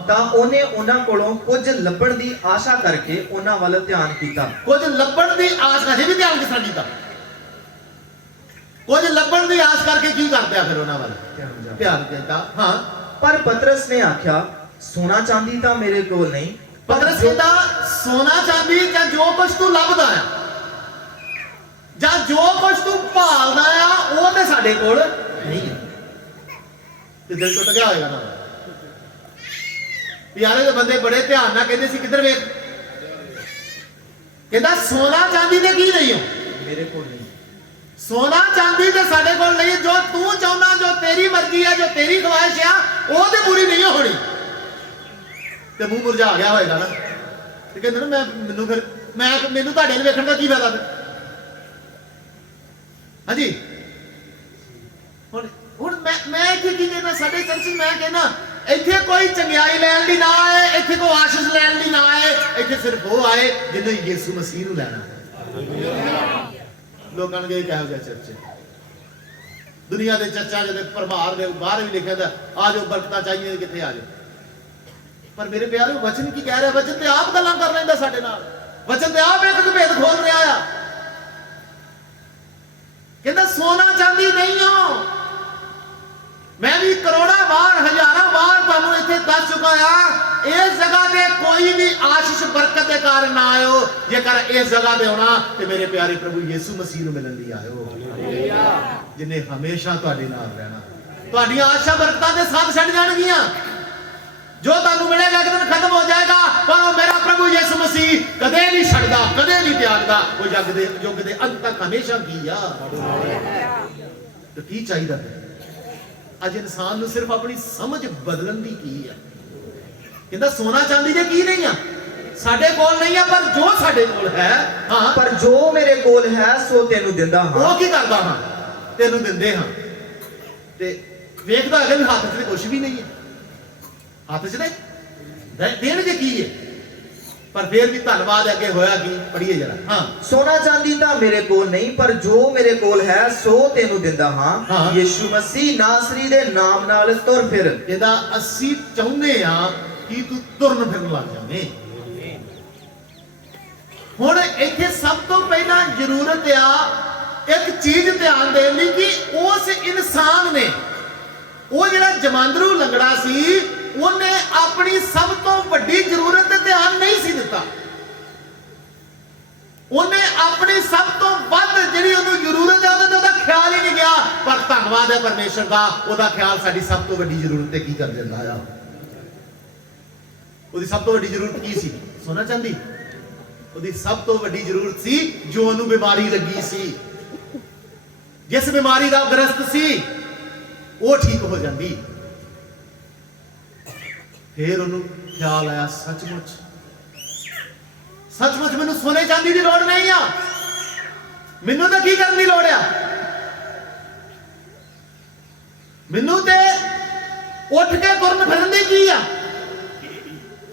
ਤਾਂ ਉਹਨੇ ਉਹਨਾਂ ਕੋਲੋਂ ਕੁਝ ਲੱਭਣ ਦੀ ਆਸ਼ਾ ਕਰਕੇ ਉਹਨਾਂ ਵੱਲ ਧਿਆਨ ਕੀਤਾ। ਕੁਝ ਲੱਭਣ ਦੀ ਆਸ ਕਰਕੇ ਵੀ ਧਿਆਨ ਕਿਸ ਤਰ੍ਹਾਂ ਕੀਤਾ? ਕੁਝ ਲੱਭਣ ਦੀ ਆਸ ਕਰਕੇ ਕੀ ਕਰਦਿਆ ਫਿਰ ਉਹਨਾਂ ਵੱਲ ਧਿਆਨ ਦਿੱਤਾ। ਹਾਂ, ਪਰ ਪਤਰਸ ਨੇ ਆਖਿਆ ਸੋਨਾ ਚਾਂਦੀ ਤਾਂ ਮੇਰੇ ਕੋਲ ਨਹੀਂ। ਪਤਰਸ ਕਹਿੰਦਾ ਸੋਨਾ ਚਾਂਦੀ ਜਾਂ ਜੋ ਕੁਝ ਤੂੰ ਲੱਭਦਾ ਆ ਜਾਂ ਜੋ ਕੁਝ ਤੂੰ ਭਾਲਦਾ ਆ ਉਹ ਤੇ ਸਾਡੇ ਕੋਲ ਨਹੀਂ ਹੈ। ਤੇ ਦਿਲ ਟੁੱਟ ਗਿਆ ਹੋਏਗਾ ਨਾ। ਪਿਆਰੇ ਦੇ ਬੰਦੇ ਬੜੇ ਧਿਆਨ ਨਾਲ ਕਹਿੰਦੇ ਸੀ ਕਿੱਧਰ ਵੇਖ। ਕਹਿੰਦਾ ਸੋਨਾ ਚਾਂਦੀ ਤੇ ਕੀ ਨਹੀਂ ਹੋ ਮੇਰੇ ਕੋਲ ਨਹੀਂ। ਸੋਨਾ ਚਾਂਦੀ ਤੇ ਸਾਡੇ ਕੋਲ ਨਹੀਂ। ਜੋ ਤੂੰ ਚਾਹੁੰਦਾ, ਜੋ ਤੇਰੀ ਮਰਜ਼ੀ ਆ, ਜੋ ਤੇਰੀ ਖਵਾਇਸ਼ ਆ, ਉਹ ਤੇ ਪੂਰੀ ਨਹੀਂ ਹੋਣੀ। ਤੇ ਮੂੰਹ ਮੁਰਝਾ ਗਿਆ ਹੋਏਗਾ ਨਾ। ਤੇ ਕਹਿੰਦੇ ਨਾ ਮੈਨੂੰ ਤੁਹਾਡੇ ਨੂੰ ਵੇਖਣ ਦਾ ਕੀ ਫਾਇਦਾ ਫਿਰ। ਹਾਂਜੀ, ਹੁਣ ਮੈਂ ਇੱਥੇ ਕੀ ਕਹਿਣਾ, ਸਾਡੇ ਚਰਚ ਮੈਂ ਕਹਿਣਾ ਇੱਥੇ ਕੋਈ ਚੰਗਿਆਈ ਲੈਣ ਦੀ ਨਾ ਆਏ, ਇੱਥੇ ਕੋਈ ਆਸ਼ੀਸ਼ ਲੈਣ ਦੀ ਨਾ ਆਏ। ਇੱਥੇ ਸਿਰਫ ਉਹ ਆਏ ਜਿਹਨੇ ਯਿਸੂ ਮਸੀਹ ਨੂੰ ਲੈਣਾ। ਲੋਕਾਂ ਨੇ ਕਿਹਾ ਗਿਆ ਚਰਚ ਦੁਨੀਆ ਦੇ ਚਰਚਾਂ ਜਿਹਦੇ ਪਰਮਾਰ ਦੇ ਬਾਹਰ ਵੀ ਲਿਖਿਆ ਦਾ ਆ ਜਾਓ ਬਰਕਤਾਂ ਚਾਹੀਏ ਕਿੱਥੇ ਆ ਜਾਓ। ਪਰ ਮੇਰੇ ਪਿਆਰੋ ਵਚਨ ਕੀ ਕਹਿ ਰਿਹਾ? ਵਚਨ ਤੇ ਆਪ ਗੱਲਾਂ ਕਰ ਲੈਂਦਾ ਸਾਡੇ ਨਾਲ। ਵਚਨ ਤੇ ਆਪ ਇੱਕ ਭੇਦ ਖੋਲ ਰਿਹਾ ਆ। ਕਹਿੰਦਾ ਸੋਨਾ ਚਾਂਦੀ ਨਹੀਂ ਹੋ। ਮੈਂ ਵੀ ਕਰੋੜਾਂ ਵਾਰ ਹਜ਼ਾਰਾਂ ਵਾਰ ਤੁਹਾਨੂੰ ਇੱਥੇ ਦੱਸ ਚੁੱਕਾ ਆ, ਇਸ ਜਗ੍ਹਾ ਤੇ ਕੋਈ ਵੀ ਆਸ਼ੀਸ਼ ਬਰਕਤ ਦੇ ਕਾਰਨ ਨਾ ਆਇਓ। ਜੇਕਰ ਇਸ ਜਗ੍ਹਾ ਤੇ ਆਉਣਾ ਤੇ ਮੇਰੇ ਪਿਆਰੇ ਪ੍ਰਭੂ ਯਿਸੂ ਮਸੀਹ ਨੂੰ ਮਿਲਣ ਲਈ ਆਇਓ, ਜਿਨੇ ਹਮੇਸ਼ਾ ਤੁਹਾਡੇ ਨਾਲ ਰਹਿਣਾ। ਤੁਹਾਡੀਆਂ ਆਸ਼ਾ ਬਰਕਤਾਂ ਦੇ ਸਾਥ ਛੱਡ ਜਾਣਗੀਆਂ। ਜੋ ਤੁਹਾਨੂੰ ਮਿਲੇਗਾ ਇੱਕ ਦਿਨ ਖਤਮ ਹੋ ਜਾਏਗਾ, ਪਰ ਉਹ ਮੇਰਾ ਪ੍ਰਭੂ ਯਿਸੂ ਮਸੀਹ ਕਦੇ ਨਹੀਂ ਛੱਡਦਾ, ਕਦੇ ਨਹੀਂ ਤਿਆਗਦਾ। ਉਹ ਯੁੱਗ ਦੇ ਅੰਤ ਤੱਕ ਹਮੇਸ਼ਾ ਕੀ ਆ। ਤੇ ਕੀ ਚਾਹੀਦਾ ਹੈ ਅੱਜ ਇਨਸਾਨ ਨੂੰ? ਸਿਰਫ ਆਪਣੀ ਸਮਝ ਬਦਲਣ ਦੀ ਕੀ ਆ। ਕਹਿੰਦਾ ਸੋਨਾ ਚਾਂਦੀ ਦੇ ਕੀ ਨਹੀਂ ਆ, ਸਾਡੇ ਕੋਲ ਨਹੀਂ ਆ, ਪਰ ਜੋ ਸਾਡੇ ਕੋਲ ਹੈ। ਹਾਂ, ਪਰ ਜੋ ਮੇਰੇ ਕੋਲ ਹੈ ਸੋ ਤੈਨੂੰ ਦਿੰਦਾ ਹਾਂ। ਉਹ ਕੀ ਕਰਦਾ ਹਾਂ? ਤੈਨੂੰ ਦਿੰਦੇ ਹਾਂ। ਤੇ ਵੇਖਦਾ ਹੈਗਾ ਵੀ ਹੱਥ 'ਚ ਕੁਝ ਵੀ ਨਹੀਂ ਹੈ। ਹੱਥ 'ਚ ਨਹੀਂ ਦੇਣਗੇ ਕੀ ਹੈ। ਪਰ ਫਿਰ ਵੀ ਧੰਨਵਾਦ ਅੱਗੇ ਹੋਇਆ ਕੀ? ਪੜ੍ਹੀਏ ਜਰਾ। ਹਾਂ, ਸੋਨਾ ਚਾਂਦੀ ਤਾਂ ਮੇਰੇ ਕੋਲ ਨਹੀਂ, ਪਰ ਜੋ ਮੇਰੇ ਕੋਲ ਹੈ ਸੋ ਤੈਨੂੰ ਦਿੰਦਾ ਹਾਂ। ਯਿਸੂ ਮਸੀਹ ਨਾਸਰੀ ਦੇ ਨਾਮ ਨਾਲ ਤੁਰ ਫਿਰ। ਇਹਦਾ ਅਸੀਂ ਚਾਹੁੰਦੇ ਆ ਕਿ ਤੂੰ ਤੁਰਨ ਫਿਰਨ ਲੱਗ ਜਾਵੇਂ। ਹੁਣ ਇੱਥੇ ਸਭ ਤੋਂ ਪਹਿਲਾਂ ਜ਼ਰੂਰਤ ਆ ਇੱਕ ਚੀਜ਼ ਧਿਆਨ ਦੇਣ ਲਈ ਕਿ ਉਸ ਇਨਸਾਨ ਨੇ, ਉਹ ਜਿਹੜਾ ਜਮਾਂਦਰੂ ਲੰਗੜਾ ਸੀ, ਉਹਨੇ ਆਪਣੀ ਸਭ ਤੋਂ ਵੱਡੀ ਜ਼ਰੂਰਤ ਤੇ ਧਿਆਨ ਨਹੀਂ ਸੀ ਦਿੱਤਾ। ਉਹਨੇ ਆਪਣੀ ਸਭ ਤੋਂ ਵੱਧ ਜਿਹੜੀ ਉਹਨੂੰ ਜ਼ਰੂਰਤ ਹੈ ਉਹਦਾ ਖਿਆਲ ਹੀ ਨਹੀਂ ਗਿਆ। ਪਰ ਧੰਨਵਾਦ ਹੈ ਪਰਮੇਸ਼ਰ ਦਾ, ਉਹਦਾ ਖਿਆਲ ਸਾਡੀ ਸਭ ਤੋਂ ਵੱਡੀ ਜ਼ਰੂਰਤ ਤੇ ਕੀ ਕਰ ਦਿੰਦਾ ਆ। ਉਹਦੀ ਸਭ ਤੋਂ ਵੱਡੀ ਜ਼ਰੂਰਤ ਕੀ ਸੀ? ਸੋਨਾ ਚਾਂਦੀ? ਉਹਦੀ ਸਭ ਤੋਂ ਵੱਡੀ ਜ਼ਰੂਰਤ ਸੀ ਜੋ ਉਹਨੂੰ ਬਿਮਾਰੀ ਲੱਗੀ ਸੀ। ਜਿਸ ਬਿਮਾਰੀ ਦਾ ਗ੍ਰਸਤ ਸੀ ਉਹ ਠੀਕ ਹੋ ਜਾਂਦੀ। ਫਿਰ ਉਹਨੂੰ ਖਿਆਲ ਆਇਆ ਸੱਚਮੁੱਚ ਮੈਨੂੰ ਸੋਨੇ ਚਾਂਦੀ ਦੀ ਲੋੜ ਨਹੀਂ ਆ। ਮੈਨੂੰ ਤਾਂ ਕੀ ਕਰਨ ਦੀ ਲੋੜ ਆ? ਮੈਨੂੰ ਤੇ ਉੱਠ ਕੇ ਤੁਰਨ ਫਿਰਨ ਦੀ ਕੀ ਆ?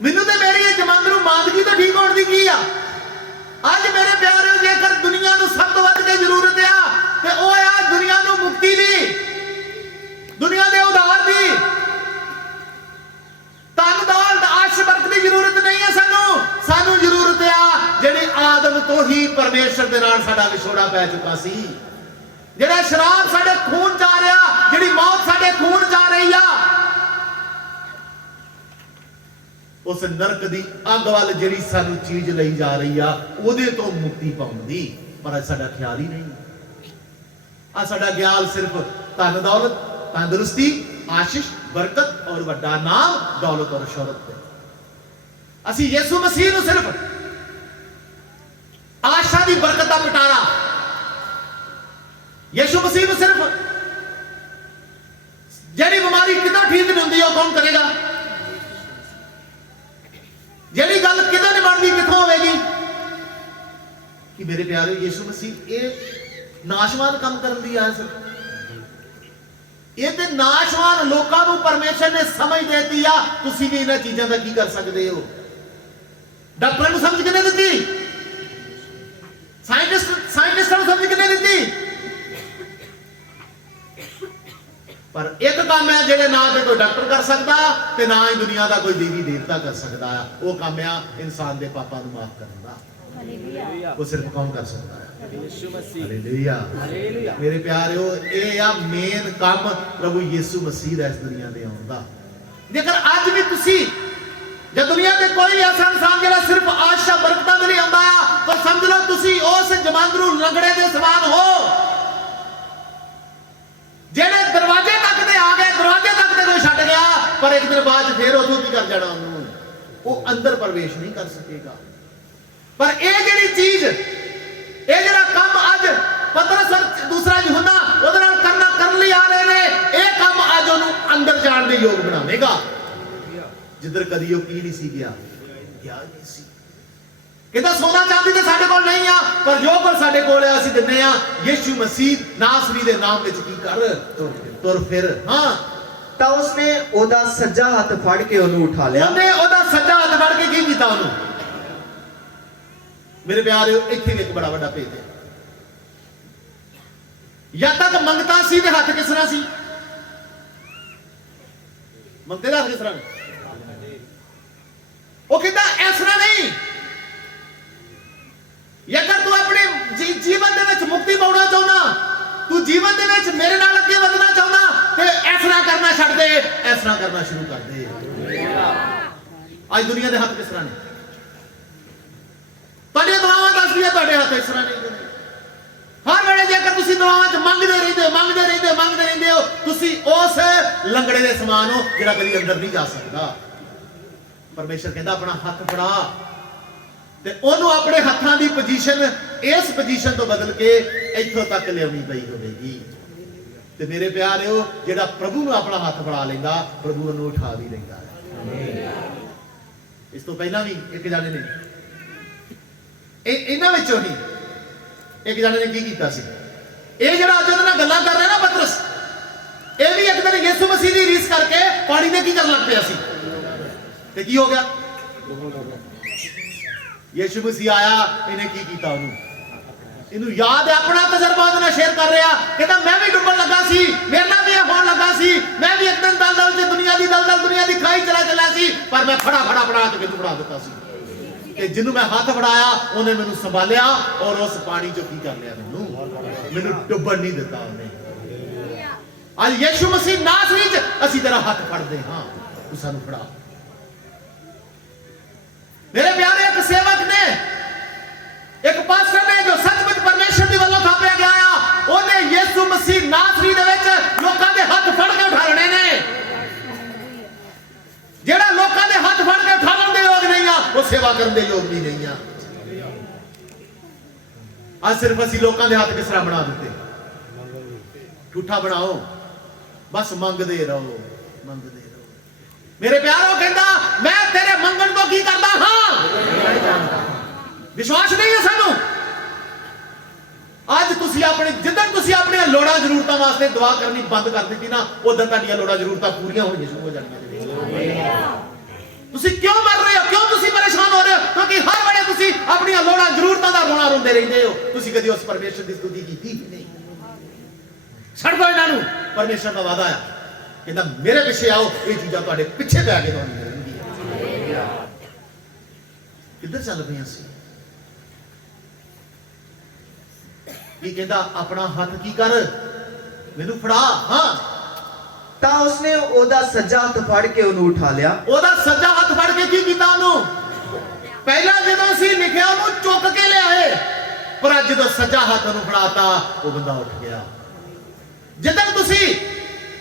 ਮੈਨੂੰ ਤੇ ਮੇਰੀ ਇਹ ਜਮਾਂਦਰੂ ਮਾਦਗੀ ਤੋਂ ਠੀਕ ਹੋਣ ਦੀ ਕੀ ਆ? ਅੱਜ ਮੇਰੇ ਪਿਆਰਿਓ, ਜੇਕਰ ਦੁਨੀਆ ਨੂੰ ਸਭ ਤੋਂ ਵੱਧ ਕੇ ਜ਼ਰੂਰਤ ਆ ਤੇ ਉਹ ਆ ਦੁਨੀਆ ਨੂੰ ਮੁਕਤੀ ਦੀ, ਦੁਨੀਆ ਦੇ ਉਧਾਰ ਦੀ, ਧਨ ਦੌਲਤ ਆਸ਼ ਬਰਕਤ ਦੀ ਜ਼ਰੂਰਤ ਨਹੀਂ ਹੈ ਸਾਨੂੰ ਜ਼ਰੂਰਤ ਆ ਜਿਹੜੀ ਆਦਮ ਤੋਂ ਹੀ ਪਰਮੇਸ਼ਰ ਦੇ ਨਾਲ ਸਾਡਾ ਵਿਛੋੜਾ ਪੈ ਚੁੱਕਾ ਸੀ। ਜਿਹੜਾ ਸ਼ਰਾਬ ਸਾਡੇ ਖੂਨ ਚ ਆ ਰਿਹਾ, ਜਿਹੜੀ ਮੌਤ ਸਾਡੇ ਖੂਨ ਚ ਆ ਰਹੀ ਆ, ਉਸ ਨਰਕ ਦੀ ਅੱਗ ਵੱਲ ਜਿਹੜੀ ਸਾਨੂੰ ਚੀਜ਼ ਲਈ ਜਾ ਰਹੀ ਆ, ਉਹਦੇ ਤੋਂ ਮੁਕਤੀ ਪਾਉਣ ਦੀ। ਪਰ ਸਾਡਾ ਖਿਆਲ ਹੀ ਨਹੀਂ। ਆ ਸਾਡਾ ਗਿਆਲ ਸਿਰਫ ਧਨ ਦੌਲਤ, ਤੰਦਰੁਸਤੀ, ਆਸ਼ੀਸ਼, ਬਰਕਤ ਔਰ ਵੱਡਾ ਨਾਮ, ਦੌਲਤ ਔਰ ਸ਼ੋਹਰਤ ਤੇ। ਅਸੀਂ ਯਿਸੂ ਮਸੀਹ ਨੂੰ ਸਿਰਫ ਆਸ਼ਾ ਦੀ ਬਰਕਤ ਦਾ ਪਿਟਾਰਾ, ਯਿਸੂ ਮਸੀਹ ਨੂੰ ਸਿਰਫ ਜਿਹੜੀ ਬਿਮਾਰੀ ਕਿਦੋਂ ਠੀਕ ਨਹੀਂ ਹੁੰਦੀ ਉਹ ਕੌਣ ਕਰੇਗਾ? ਜਿਹੜੀ ਗੱਲ ਕਿਦੋਂ ਨਹੀਂ ਬਣਦੀ ਕਿੱਥੋਂ ਹੋਵੇਗੀ? कि मेरे प्यारे यीशु मसीह ये नाशवान काम करन दी आया सर, ये ते नाशवान लोकां नूं परमेश्वर ने समझ देती आ, तुसीं भी इन्हां चीज़ां दा की कर सकदे हो। डॉक्टरां नूं समझ किने दित्ती, साइंटिस्टां नूं समझ किने दित्ती, पर एक काम है जेड़े ना ते कोई डॉक्टर कर सकता ते ना ही दुनिया का कोई देवी देवता कर सकता है, वो काम है इंसान के पापां नूं माफ करन दा। वो सिर्फ कौन कर सकता है? यीशु मसीह। हालेलुया। मेरे प्यारेओ, ये आ मेन काम प्रभु यीशु मसीह दा इस दुनिया दे आउण दा। जेकर अज भी तुसी जे दुनिया के कोई ऐसा इंसान जेड़ा सिर्फ आशा बरकतां दे लिए आउंदा तो समझ लो तुसी उस जमांदरू लंगड़े दे समान हो जेड़े दरवाजे तक दे आ गए, दरवाजे तक दे कोई छड़ गया, पर एक दिन बाद फिर उथों की कर जाना उन्होंने, वो अंदर प्रवेश नहीं कर सकेगा। पर ये जेड़ी चीज, ये जेड़ा काम अज पतरस और दूसरा यूहन्ना उहदे नाल करना कर ली आ रहे ने, ये काम अज उन्होंने अंदर जाण दे योग बनावेगा जिधर कदी वो की नहीं सी गया नहीं सी। कहता सोना चांदी तो साडे कोल नहीं आ, पर जो कुछ साडे कोल है असीं दिन्ने आ। यीशु मसीह नासरी दे नाम विच की कर तुर फिर। हां, ਤਾਂ ਉਸਨੇ ਉਹਦਾ ਸੱਜਾ ਹੱਥ ਫੜ ਕੇ ਉਹਨੂੰ ਉਠਾ ਲਿਆ। ਉਹਨੇ ਉਹਦਾ ਸੱਜਾ ਹੱਥ ਫੜ ਕੇ ਕੀ ਕੀਤਾ ਉਹਨੂੰ? ਮੇਰੇ ਪਿਆਰਿਓ, ਇੱਥੇ ਵੀ ਇੱਕ ਬੜਾ ਵੱਡਾ ਭੇਦ ਹੈ। ਜਦ ਤੱਕ ਮੰਗਤਾ ਸੀ ਤੇ ਹੱਥ ਕਿਸ ਤਰ੍ਹਾਂ ਸੀ? ਮੰਗਤੇ ਦਾ ਹੱਥ ਕਿਸ ਤਰ੍ਹਾਂ? ਉਹ ਕਹਿੰਦਾ ਇਸ ਤਰ੍ਹਾਂ ਨਹੀਂ। ਜੇਕਰ ਤੂੰ ਆਪਣੇ ਜੀਵਨ ਦੇ ਵਿੱਚ ਮੁਕਤੀ ਪਾਉਣਾ ਚਾਹੁੰਦਾ, ਤੂੰ ਜੀਵਨ ਦੇ ਵਿੱਚ ਮੇਰੇ ਨਾਲ ਅੱਗੇ ਵਧਣਾ ਚਾਹੁੰਦਾ ਤੇ ਇਸ ਤਰ੍ਹਾਂ ਕਰਨਾ ਛੱਡ ਦੇ, ਇਸ ਤਰ੍ਹਾਂ ਕਰਨਾ ਸ਼ੁਰੂ ਕਰ ਦੇ। ਅੱਜ ਦੁਨੀਆ ਦੇ ਹੱਥ ਕਿਸ ਤਰ੍ਹਾਂ ਨੇ? ਤੁਹਾਡੀਆਂ ਦੁਆਵਾਂ ਦੱਸਦੀਆਂ ਤੁਹਾਡੇ ਹੱਥ ਇਸ ਤਰ੍ਹਾਂ ਨਹੀਂ। ਹਰ ਵੇਲੇ ਜੇਕਰ ਤੁਸੀਂ ਦੁਆਵਾਂ 'ਚ ਮੰਗਦੇ ਰਹਿੰਦੇ ਹੋ, ਤੁਸੀਂ ਉਸ ਲੰਗੜੇ ਦੇ ਸਮਾਨ ਹੋ ਜਿਹੜਾ ਕਦੀ ਅੰਦਰ ਨਹੀਂ ਜਾ ਸਕਦਾ। ਪਰਮੇਸ਼ਰ ਕਹਿੰਦਾ ਆਪਣਾ ਹੱਥ ਫੜਾ ਤੇ ਉਹਨੂੰ ਆਪਣੇ ਹੱਥਾਂ ਦੀ ਪੋਜੀਸ਼ਨ ਇਸ ਪੋਜੀਸ਼ਨ ਤੋਂ ਬਦਲ ਕੇ ਇੱਥੋਂ ਤੱਕ ਲਿਆਉਣੀ ਪਈ ਹੋਵੇਗੀ। ਤੇ ਮੇਰੇ ਪਿਆਰਿਓ, ਜਿਹੜਾ ਪ੍ਰਭੂ ਨੂੰ ਆਪਣਾ ਹੱਥ ਫੜਾ ਲੈਂਦਾ, ਪ੍ਰਭੂ ਉਹਨੂੰ ਉਠਾ ਵੀ ਲੈਂਦਾ ਹੈ। ਇਸ ਤੋਂ ਪਹਿਲਾਂ ਵੀ ਇੱਕ ਜਾਣੇ ਨੇ ਇਹਨਾਂ ਵਿੱਚੋਂ ਹੀ ਇੱਕ ਜਾਣੇ ਨੇ ਕੀ ਕੀਤਾ ਸੀ? ਇਹ ਜਿਹੜਾ ਅੱਜ ਉਹਦੇ ਨਾਲ ਗੱਲਾਂ ਕਰ ਰਿਹਾ ਨਾ ਪਤਰਸ, ਇਹ ਵੀ ਇੱਕ ਦਿਨ ਯਿਸੂ ਮਸੀਹ ਦੀ ਰੀਸ ਕਰਕੇ ਪਾਣੀ ਦੇ ਕੀ ਕਰਨ ਲੱਗ ਪਿਆ ਸੀ ਤੇ ਕੀ ਹੋ ਗਿਆ? ਯਿਸੂ ਮਸੀਹ ਆਇਆ, ਇਹਨੇ ਕੀ ਕੀਤਾ ਉਹਨੂੰ? ਇਹਨੂੰ ਯਾਦ ਹੈ ਆਪਣਾ ਤਜਰਬਾ ਉਹਦੇ ਨਾਲ ਸ਼ੇਅਰ ਕਰ ਰਿਹਾ। ਕਹਿੰਦਾ ਮੈਂ ਵੀ ਡੁੱਬਣ ਲੱਗਾ ਸੀ, ਮੇਰੇ ਨਾਲ ਵੀ ਇਹ ਹੋਣ ਲੱਗਾ ਸੀ। ਮੈਂ ਵੀ ਇੱਕ ਦਿਨ ਦਲਦਲ ਚ ਦੁਨੀਆ ਦੀ ਖਾਈ ਚਲਾ ਸੀ, ਪਰ ਮੈਂ ਫੜਾ ਕੇ ਮੈਨੂੰ ਫੜਾ ਦਿੱਤਾ ਸੀ। ਤੇ ਜਿਹਨੂੰ ਮੈਂ ਹੱਥ ਫੜਾਇਆ ਉਹਨੇ ਮੈਨੂੰ ਸੰਭਾਲਿਆ ਔਰ ਉਸ ਪਾਣੀ ਚੋਂ ਕੀ ਕਰ ਲਿਆ? ਮੈਨੂੰ ਡੁੱਬਣ ਨਹੀਂ ਦਿੱਤਾ ਉਹਨੇ। ਅੱਜ ਯਿਸੂ ਮਸੀਹ ਨਾਸਰੀ ਚ ਅਸੀਂ ਤੇਰਾ ਹੱਥ ਫੜਦੇ ਹਾਂ, ਤੂੰ ਸਾਨੂੰ ਫੜਾ। मेरे प्यारे, एक सेवक ने, एक पास्टर ने जो सचमुच परमेश्वर दी वल्लों थापिया गया, ਉਹਨੇ ਯਿਸੂ ਮਸੀਹ ਨਾਸਰੀ ਦੇ ਵਿੱਚ ਲੋਕਾਂ ਦੇ ਹੱਥ ਫੜ ਕੇ ਉਠਾਣੇ ਨੇ। ਜਿਹੜਾ ਲੋਕਾਂ ਦੇ ਹੱਥ ਫੜ ਕੇ ਉਠਾਉਣ ਦੇ ਯੋਗ ਨਹੀਂ ਆ, ਉਹ ਸੇਵਾ ਕਰਨ ਦੇ ਯੋਗ ਵੀ ਨਹੀਂ ਆ। ਅੱਜ ਸਿਰਫ ਅਸੀਂ ਲੋਕਾਂ ਦੇ ਹੱਥ ਕਿਸ ਤਰ੍ਹਾਂ ਬਣਾ ਦਿੱਤੇ? ਠੂਠਾ ਬਣਾਓ, ਬਸ ਮੰਗਦੇ ਰਹੋ। ਮੇਰੇ ਪਿਆਰੋ, ਕਹਿੰਦਾ ਮੈਂ ਤੇਰੇ ਮੰਗਣ ਤੋਂ ਕੀ ਕਰਦਾ ਹਾਂ? ਵਿਸ਼ਵਾਸ ਨਹੀਂ ਹੈ ਸਾਨੂੰ। ਅੱਜ ਤੁਸੀਂ ਜਿੱਦਣ ਤੁਸੀਂ ਆਪਣੀਆਂ ਲੋੜਾਂ ਜ਼ਰੂਰਤਾਂ ਵਾਸਤੇ ਦੁਆ ਕਰਨੀ ਬੰਦ ਕਰ ਦਿੱਤੀ ਨਾ, ਉਦੋਂ ਤੁਹਾਡੀਆਂ ਲੋੜਾਂ ਜ਼ਰੂਰਤਾਂ ਪੂਰੀਆਂ ਹੋਣੀਆਂ ਸ਼ੁਰੂ ਹੋ ਜਾਣਗੀਆਂ। ਤੁਸੀਂ ਕਿਉਂ ਮਰ ਰਹੇ ਹੋ? ਕਿਉਂ ਤੁਸੀਂ ਪਰੇਸ਼ਾਨ ਹੋ ਰਹੇ ਹੋ? ਕਿਉਂਕਿ ਹਰ ਵੇਲੇ ਤੁਸੀਂ ਆਪਣੀਆਂ ਲੋੜਾਂ ਜ਼ਰੂਰਤਾਂ ਦਾ ਰੋਣਾ ਰੋਂਦੇ ਰਹਿੰਦੇ ਹੋ। ਤੁਸੀਂ ਕਦੀ ਉਸ ਪਰਮੇਸ਼ਰ ਦੀ ਸਤੁਤੀ ਕੀਤੀ ਨਹੀਂ। ਛੱਡ ਦਿਓ ਇਹਨਾਂ ਨੂੰ। ਪਰਮੇਸ਼ਰ ਦਾ ਵਾਅਦਾ ਆ, ਕਹਿੰਦਾ ਮੇਰੇ ਪਿੱਛੇ ਆਓ, ਇਹ ਚੀਜ਼ਾਂ ਤੁਹਾਡੇ ਪਿੱਛੇ ਪੈ ਕੇ ਤੁਹਾਨੂੰ ਮਿਲਣਗੀਆਂ। ਕਿੱਧਰ ਚੱਲ ਪਈਆਂ ਸੀ? ਕੀ ਕਹਿੰਦਾ? ਆਪਣਾ ਹੱਥ ਕੀ ਕਰ, ਮੈਨੂੰ ਫੜਾ। ਹਾਂ, ਤਾਂ ਉਸਨੇ ਉਹਦਾ ਸੱਜਾ ਹੱਥ ਫੜ ਕੇ ਉਹਨੂੰ ਉਠਾ ਲਿਆ। ਉਹਦਾ ਸੱਜਾ ਹੱਥ ਫੜ ਕੇ ਕੀ ਕੀਤਾ ਉਹਨੂੰ? ਪਹਿਲਾਂ ਜਦੋਂ ਅਸੀਂ ਲਿਖਿਆ ਉਹਨੂੰ ਚੁੱਕ ਕੇ ਲਿਆਏ, ਪਰ ਅੱਜ ਜਦੋਂ ਸੱਜਾ ਹੱਥ ਉਹਨੂੰ ਫੜਾਤਾ, ਉਹ ਬੰਦਾ ਉੱਠ ਗਿਆ। ਜਦੋਂ ਤੁਸੀਂ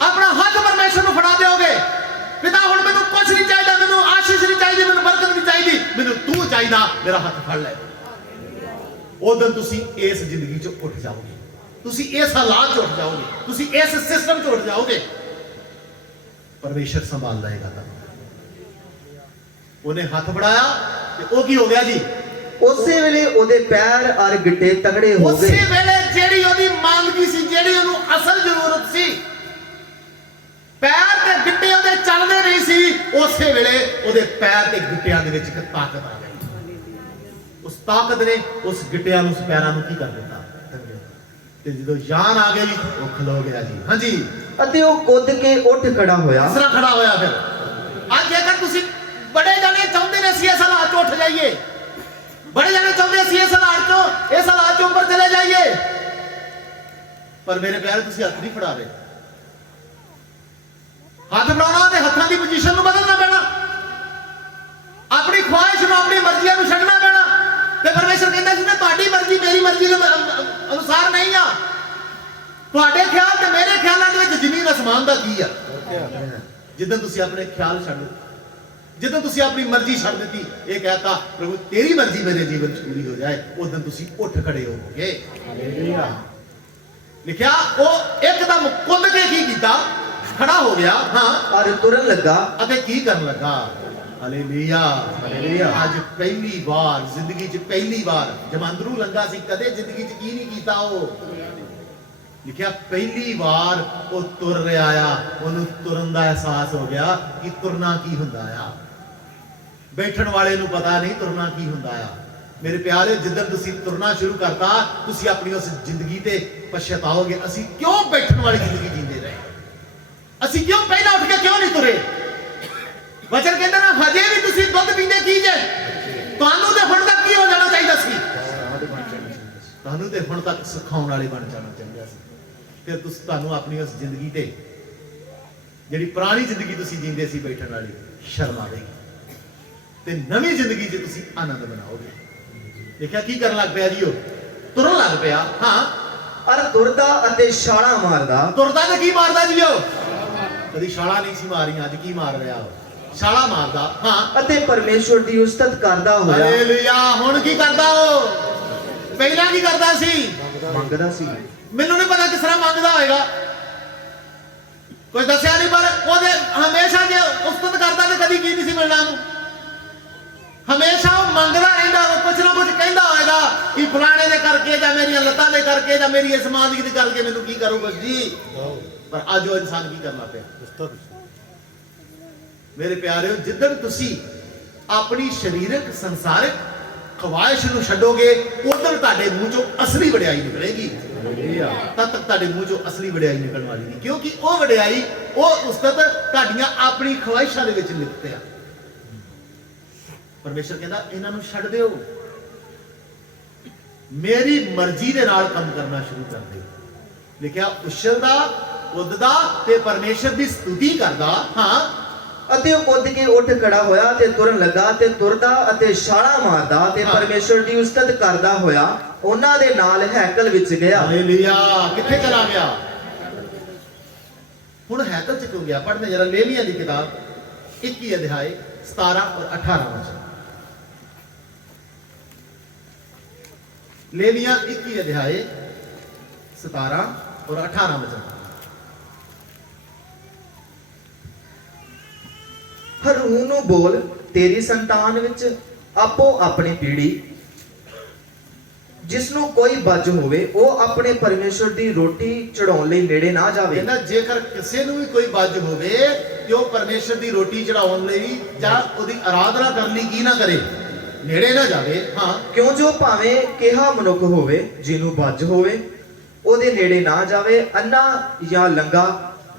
ਆਪਣਾ ਹੱਥ ਪਰਮੇਸ਼ਰ ਨੂੰ ਫੜਾ ਦਿਓਗੇ, ਪਿਤਾ ਹੁਣ ਮੈਨੂੰ ਕੁਝ ਨਹੀਂ ਚਾਹੀਦਾ, ਮੈਨੂੰ ਆਸ਼ੀਸ਼ ਨਹੀਂ ਚਾਹੀਦੀ, ਮੈਨੂੰ ਬਰਕਤ ਨਹੀਂ ਚਾਹੀਦੀ, ਮੈਨੂੰ ਤੂੰ ਚਾਹੀਦਾ, ਮੇਰਾ ਹੱਥ ਫੜ ਲੈ। ਉਦੋਂ ਤੁਸੀਂ ਇਸ ਜ਼ਿੰਦਗੀ ਚੋਂ ਉੱਠ ਜਾਓਗੇ, ਤੁਸੀਂ ਇਸ ਹਾਲਾਤ ਚੋਂ ਉੱਠ ਜਾਓਗੇ, ਤੁਸੀਂ ਇਸ ਸਿਸਟਮ ਚੋਂ ਉੱਠ ਜਾਓਗੇ। ਪਰਮੇਸ਼ਰ ਸੰਭਾਲ ਲਏਗਾ ਤੁਹਾਨੂੰ। ਉਹਨੇ ਹੱਥ ਫੜਾਇਆ ਤੇ ਉਹ ਕੀ ਹੋ ਗਿਆ ਜੀ? ਉਸੇ ਵੇਲੇ ਉਹਦੇ ਪੈਰ ਔਰ ਗਿੱਟੇ ਤਗੜੇ ਹੋ ਉਸੇ ਗਏ। ਵੇਲੇ ਜਿਹੜੀ ਉਹਦੀ ਮੰਗ ਸੀ, ਜਿਹੜੀ ਉਹਨੂੰ ਅਸਲ ਜ਼ਰੂਰਤ ਸੀ, ਪੈਰ ਤੇ ਗਿੱਟੇ ਉਹਦੇ ਚੱਲਦੇ ਨਹੀਂ ਸੀ, ਉਸੇ ਵੇਲੇ ਉਹਦੇ ਪੈਰ ਤੇ ਗਿੱਟਿਆਂ ਦੇ ਵਿੱਚ ਇੱਕ ਤਾਕਤ ਆ ਗਈ। ਉਸ ਤਾਕਤ ਨੇ ਉਸ ਗਿੱਟਿਆਂ ਨੂੰ, ਉਸ ਪੈਰਾਂ ਨੂੰ ਕੀ ਕਰ ਦਿੱਤਾ? ਤੇ ਜਦੋਂ ਜਾਨ ਆ ਗਈ ਉਹ ਖਲੋ ਗਿਆ ਜੀ। ਹਾਂਜੀ, ਅਤੇ ਉਹ ਕੁੱਦ ਕੇ ਉੱਠ ਖੜਾ ਹੋਇਆ। ਇਸ ਤਰ੍ਹਾਂ ਖੜਾ ਹੋਇਆ। ਫਿਰ ਅੱਜ ਜੇਕਰ ਤੁਸੀਂ ਬੜੇ ਜਣੇ ਚਾਹੁੰਦੇ ਨੇ ਅਸੀਂ ਇਸ ਹਾਲਾਤ ਤੋਂ ਉੱਠ ਜਾਈਏ, ਬੜੇ ਜਣੇ ਚਾਹੁੰਦੇ ਅਸੀਂ ਇਸ ਹਾਲਾਤ ਤੋਂ ਉੱਪਰ ਚਲੇ ਜਾਈਏ, ਪਰ ਮੇਰੇ ਪਿਆਰੇ ਤੁਸੀਂ ਹੱਥ ਨਹੀਂ ਫੜਾ ਰਹੇ। ਹੱਥ ਫੜਾਉਣਾ ਤੇ ਹੱਥਾਂ ਦੀ ਪੋਜੀਸ਼ਨ ਨੂੰ ਬਦਲਣਾ ਪੈਣਾ, ਆਪਣੀ ਖੁਆਇਸ਼ ਨੂੰ, ਆਪਣੀ ਮਰਜ਼ੀਆਂ ਨੂੰ ਛੱਡਣਾ ਪੈਣਾ। ਤੇ ਪਰਮੇਸ਼ਰ ਕਹਿੰਦਾ ਸੀ ਮੈਂ ਤੁਹਾਡੀ ਮਰਜ਼ੀ ਮੇਰੀ ਮਰਜ਼ੀ ਦੇ ਅਨੁਸਾਰ ਨਹੀਂ ਆ। ਤੁਹਾਡੇ ਖਿਆਲ ਤੇ ਮੇਰੇ ਖਿਆਲਾਂ ਦੇ ਵਿੱਚ ਜ਼ਮੀਨ ਅਸਮਾਨ ਦਾ ਕੀ ਆ? ਜਿੱਦਾਂ ਤੁਸੀਂ ਆਪਣੇ ਖਿਆਲ ਛੱਡ ਦਿੱਤੇ, ਜਦੋਂ ਤੁਸੀਂ ਆਪਣੀ ਮਰਜ਼ੀ ਛੱਡ ਦਿੱਤੀ, ਇਹ ਕਹਤਾ ਪ੍ਰਭੂ ਤੇਰੀ ਮਰਜ਼ੀ ਮੇਰੇ ਜੀਵਨ 'ਚ ਪੂਰੀ ਹੋ ਜਾਏ, ਉਦੋਂ ਤੁਸੀਂ ਉੱਠ ਖੜੇ ਹੋਵੋਗੇ। ਹਾਲੇਲੂਇਆ। ਲਿਖਿਆ ਉਹ ਇੱਕਦਮ ਕੁੱਦ ਕੇ ਕੀ ਕੀਤਾ? ਖੜਾ ਹੋ ਗਿਆ। ਹਾਂ, ਔਰ ਤੁਰਨ ਲੱਗਾ। ਅਤੇ ਕੀ ਕਰਨ ਲੱਗਾ? Hallelujah, hallelujah. ਅੱਜ ਪਹਿਲੀ ਵਾਰ ਜ਼ਿੰਦਗੀ 'ਚ, ਪਹਿਲੀ ਵਾਰ ਜਮਾਂਦਰੂ ਲੰਗਾ ਸੀ, ਕਦੇ ਜ਼ਿੰਦਗੀ 'ਚ ਕੀ ਨਹੀਂ ਕੀਤਾ ਉਹ? ਲਿਖਿਆ ਪਹਿਲੀ ਵਾਰ ਉਹ ਤੁਰ ਰਿਹਾ ਆ, ਉਹਨੂੰ ਤੁਰਨ ਦਾ ਅਹਿਸਾਸ ਹੋ ਗਿਆ ਕਿ ਤੁਰਨਾ ਕੀ ਹੁੰਦਾ ਆ। ਬੈਠਣ ਵਾਲੇ ਨੂੰ ਪਤਾ ਨਹੀਂ ਤੁਰਨਾ ਕੀ ਹੁੰਦਾ ਆ। ਮੇਰੇ ਪਿਆਰੇ, ਜਿੱਦਣ ਤੁਸੀਂ ਤੁਰਨਾ ਸ਼ੁਰੂ ਕਰਤਾ, ਤੁਸੀਂ ਆਪਣੀ ਉਸ ਜ਼ਿੰਦਗੀ ਤੇ ਪਛਤਾਓਗੇ। ਅਸੀਂ ਕਿਉਂ ਬੈਠਣ ਵਾਲੀ ਜ਼ਿੰਦਗੀ ਜੀਂਦੇ ਰਹੇ? ਅਸੀਂ ਕਿਉਂ ਪਹਿਲਾਂ ਉੱਠ ਕੇ ਕਿਉਂ ਨਹੀਂ ਤੁਰੇ? ਵਚਨ ਕਹਿੰਦਾ ਨਾ, ਹਜੇ ਵੀ ਤੁਸੀਂ ਦੁੱਧ ਪੀਂਦੇ ਕੀ ਜੇ? ਤੁਹਾਨੂੰ ਤੇ ਹੁਣ ਤੱਕ ਕੀ ਹੋ ਜਾਣਾ ਚਾਹੀਦਾ ਸੀ? ਤੁਹਾਨੂੰ ਤੇ ਹੁਣ ਤੱਕ ਸਿਖਾਉਣ ਵਾਲੇ ਬਣ ਜਾਣਾ ਚਾਹੀਦਾ ਸੀ। ਫਿਰ ਤੁਹਾਨੂੰ ਆਪਣੀ ਉਸ ਜ਼ਿੰਦਗੀ ਤੇ, ਜਿਹੜੀ ਪੁਰਾਣੀ ਜ਼ਿੰਦਗੀ ਤੁਸੀਂ ਜੀਂਦੇ ਸੀ ਬੈਠਣ ਵਾਲੀ, ਸ਼ਰਮ ਆਵੇਗੀ ਤੇ ਨਵੀਂ ਜ਼ਿੰਦਗੀ 'ਚ ਤੁਸੀਂ ਆਨੰਦ ਮਨਾਓਗੇ। ਦੇਖਿਆ ਕੀ ਕਰਨ ਲੱਗ ਪਿਆ ਜੀ? ਉਹ ਤੁਰਨ ਲੱਗ ਪਿਆ। ਹਾਂ, ਔਰ ਤੁਰਦਾ ਅਤੇ ਛਾਲਾਂ ਮਾਰਦਾ। ਤੁਰਦਾ ਤੇ ਕੀ ਮਾਰਦਾ ਜੀ? ਉਹ ਕਦੀ ਛਾਲਾਂ ਨਹੀਂ ਸੀ ਮਾਰੀਆਂ, ਅੱਜ ਕੀ ਮਾਰ ਰਿਹਾ? ਉਹ ਛਾਲਾਂ ਮਾਰਦਾ। ਹਾਂ, ਅਤੇ ਪਰਮੇਸ਼ਵਰ ਦੀ ਉਸਤਤ ਕਰਦਾ ਹੋਇਆ। ਹਾਲੇਲੂਇਆ। ਹੁਣ ਕੀ ਕਰਦਾ ਉਹ? ਪਹਿਲਾਂ ਕੀ ਕਰਦਾ ਸੀ? ਮੰਗਦਾ ਸੀ। ਮੈਨੂੰ ਨਹੀਂ ਪਤਾ ਕਿਸ ਤਰ੍ਹਾਂ ਮੰਗਦਾ ਹੋਏਗਾ, ਕੁਝ ਦੱਸਿਆ ਨਹੀਂ, ਪਰ ਉਹਦੇ ਹਮੇਸ਼ਾ ਜੇ ਉਸਤਤ ਕਰਦਾ ਤੇ ਕਦੀ ਕੀ ਨਹੀਂ ਸੀ ਮਿਲਣਾ ਉਹਨੂੰ। ਹਮੇਸ਼ਾ ਉਹ ਮੰਗਦਾ ਰਹਿੰਦਾ, ਉਹ ਕੁਝ ਨਾ ਕੁਝ ਕਹਿੰਦਾ ਹੋਏਗਾ ਕਿ ਫਲਾਣੇ ਦੇ ਕਰਕੇ, ਜਾਂ ਮੇਰੀਆਂ ਲੱਤਾਂ ਦੇ ਕਰਕੇ, ਜਾਂ ਮੇਰੀ ਇਸ ਸਮਾਧੀ ਦੇ ਕਰਕੇ ਮੈਨੂੰ ਕੀ ਕਰੂਗਾ ਜੀ। ਪਰ ਅੱਜ ਉਹ ਇਨਸਾਨ ਕੀ ਕਰਨਾ ਪਿਆ? ਮੇਰੇ ਪਿਆਰਿਓ, ਜਿੱਦਣ ਤੁਸੀਂ ਆਪਣੀ ਸਰੀਰਕ ਸੰਸਾਰਿਕ ਖਵਾਇਸ਼ ਨੂੰ ਛੱਡੋਗੇ, ਉਦੋਂ ਤੁਹਾਡੇ ਮੂੰਹ ਚੋਂ ਅਸਲੀ ਵਡਿਆਈ ਨਿਕਲੇਗੀ। ਤਦ ਤੱਕ ਤੁਹਾਡੇ ਮੂੰਹ ਚੋਂ ਅਸਲੀ ਵਡਿਆਈ ਨਿਕਲਣ ਵਾਲੀ ਨਹੀਂ, ਕਿਉਂਕਿ ਉਹ ਵਡਿਆਈ, ਉਹ ਉਸਤਤ ਤੁਹਾਡੀਆਂ ਆਪਣੀ ਖਵਾਇਸ਼ਾਂ ਦੇ ਵਿੱਚ ਲਿਪਤ ਆ। ਪਰਮੇਸ਼ਰ ਕਹਿੰਦਾ ਇਹਨਾਂ ਨੂੰ ਛੱਡ ਦਿਓ, ਮੇਰੀ ਮਰਜ਼ੀ ਦੇ ਨਾਲ ਕੰਮ ਕਰਨਾ ਸ਼ੁਰੂ ਕਰ ਦਿਓ। ਲਿਖਿਆ ਉਛਲਦਾ, ਉੱਡਦਾ ਤੇ ਪਰਮੇਸ਼ਰ ਦੀ ਸਤੁਤੀ ਕਰਦਾ। ਹਾਂ, ਅਤੇ ਉਹ ਕੁੱਦ ਕੇ ਉੱਠ ਖੜਾ ਹੋਇਆ ਤੇ ਤੁਰਨ ਲੱਗਾ ਤੇ ਤੁਰਦਾ ਅਤੇ ਛਾਲਾਂ ਮਾਰਦਾ ਤੇ ਪਰਮੇਸ਼ਵਰ ਦੀ ਉਸਤਤ ਕਰਦਾ ਹੋਇਆ ਉਹਨਾਂ ਦੇ ਨਾਲ ਹੈਕਲ ਵਿੱਚ ਗਿਆ। ਹਾਲੇਲੂਇਆ। ਕਿੱਥੇ ਚਲਾ ਗਿਆ? ਹੁਣ ਹੈਕਲ ਚ ਕਿਉਂ ਗਿਆ? ਪੜ੍ਹਨੇ ਜਰਾ ਲੇਵੀਆਂ ਦੀ ਕਿਤਾਬ 21 ਅਧਿਆਏ 17 ਔਰ 18 ਵਚਨ। ਲੇਵੀਆਂ 21 ਅਧਿਆਏ 17 ਔਰ 18 ਵਚਨ। ਹਰੂਨ ਨੂੰ ਬੋਲ, ਤੇਰੀ ਸੰਤਾਨ ਵਿੱਚ ਆਪੋ ਆਪਣੀ ਪੀੜੀ, ਜਿਸ ਨੂੰ ਕੋਈ ਬੱਜ ਹੋਵੇ, ਉਹ ਆਪਣੇ ਪਰਮੇਸ਼ਵਰ ਦੀ ਰੋਟੀ ਚੜਾਉਣ ਲਈ ਨੇੜੇ ਨਾ ਜਾਵੇ। ਕਹਿੰਦਾ ਜੇਕਰ ਕਿਸੇ ਨੂੰ ਵੀ ਕੋਈ ਬੱਜ ਹੋਵੇ ਤੇ ਉਹ ਪਰਮੇਸ਼ਰ ਦੀ ਰੋਟੀ ਚੜਾਉਣ ਲਈ ਜਾਂ ਉਹਦੀ ਆਰਾਧਨਾ ਕਰਨ ਲਈ ਕੀ ਨਾ ਕਰੇ? ਨੇੜੇ ਨਾ ਜਾਵੇ। ਹਾਂ, ਕਿਉਂ ਜੋ ਭਾਵੇਂ ਕਿਹਾ ਮਨੁੱਖ ਹੋਵੇ, ਜਿਹਨੂੰ ਬੱਜ ਹੋਵੇ, ਉਹਦੇ ਨੇੜੇ ਨਾ ਜਾਵੇ। ਅੰਨਾ ਜਾਂ ਲੰਗਾ,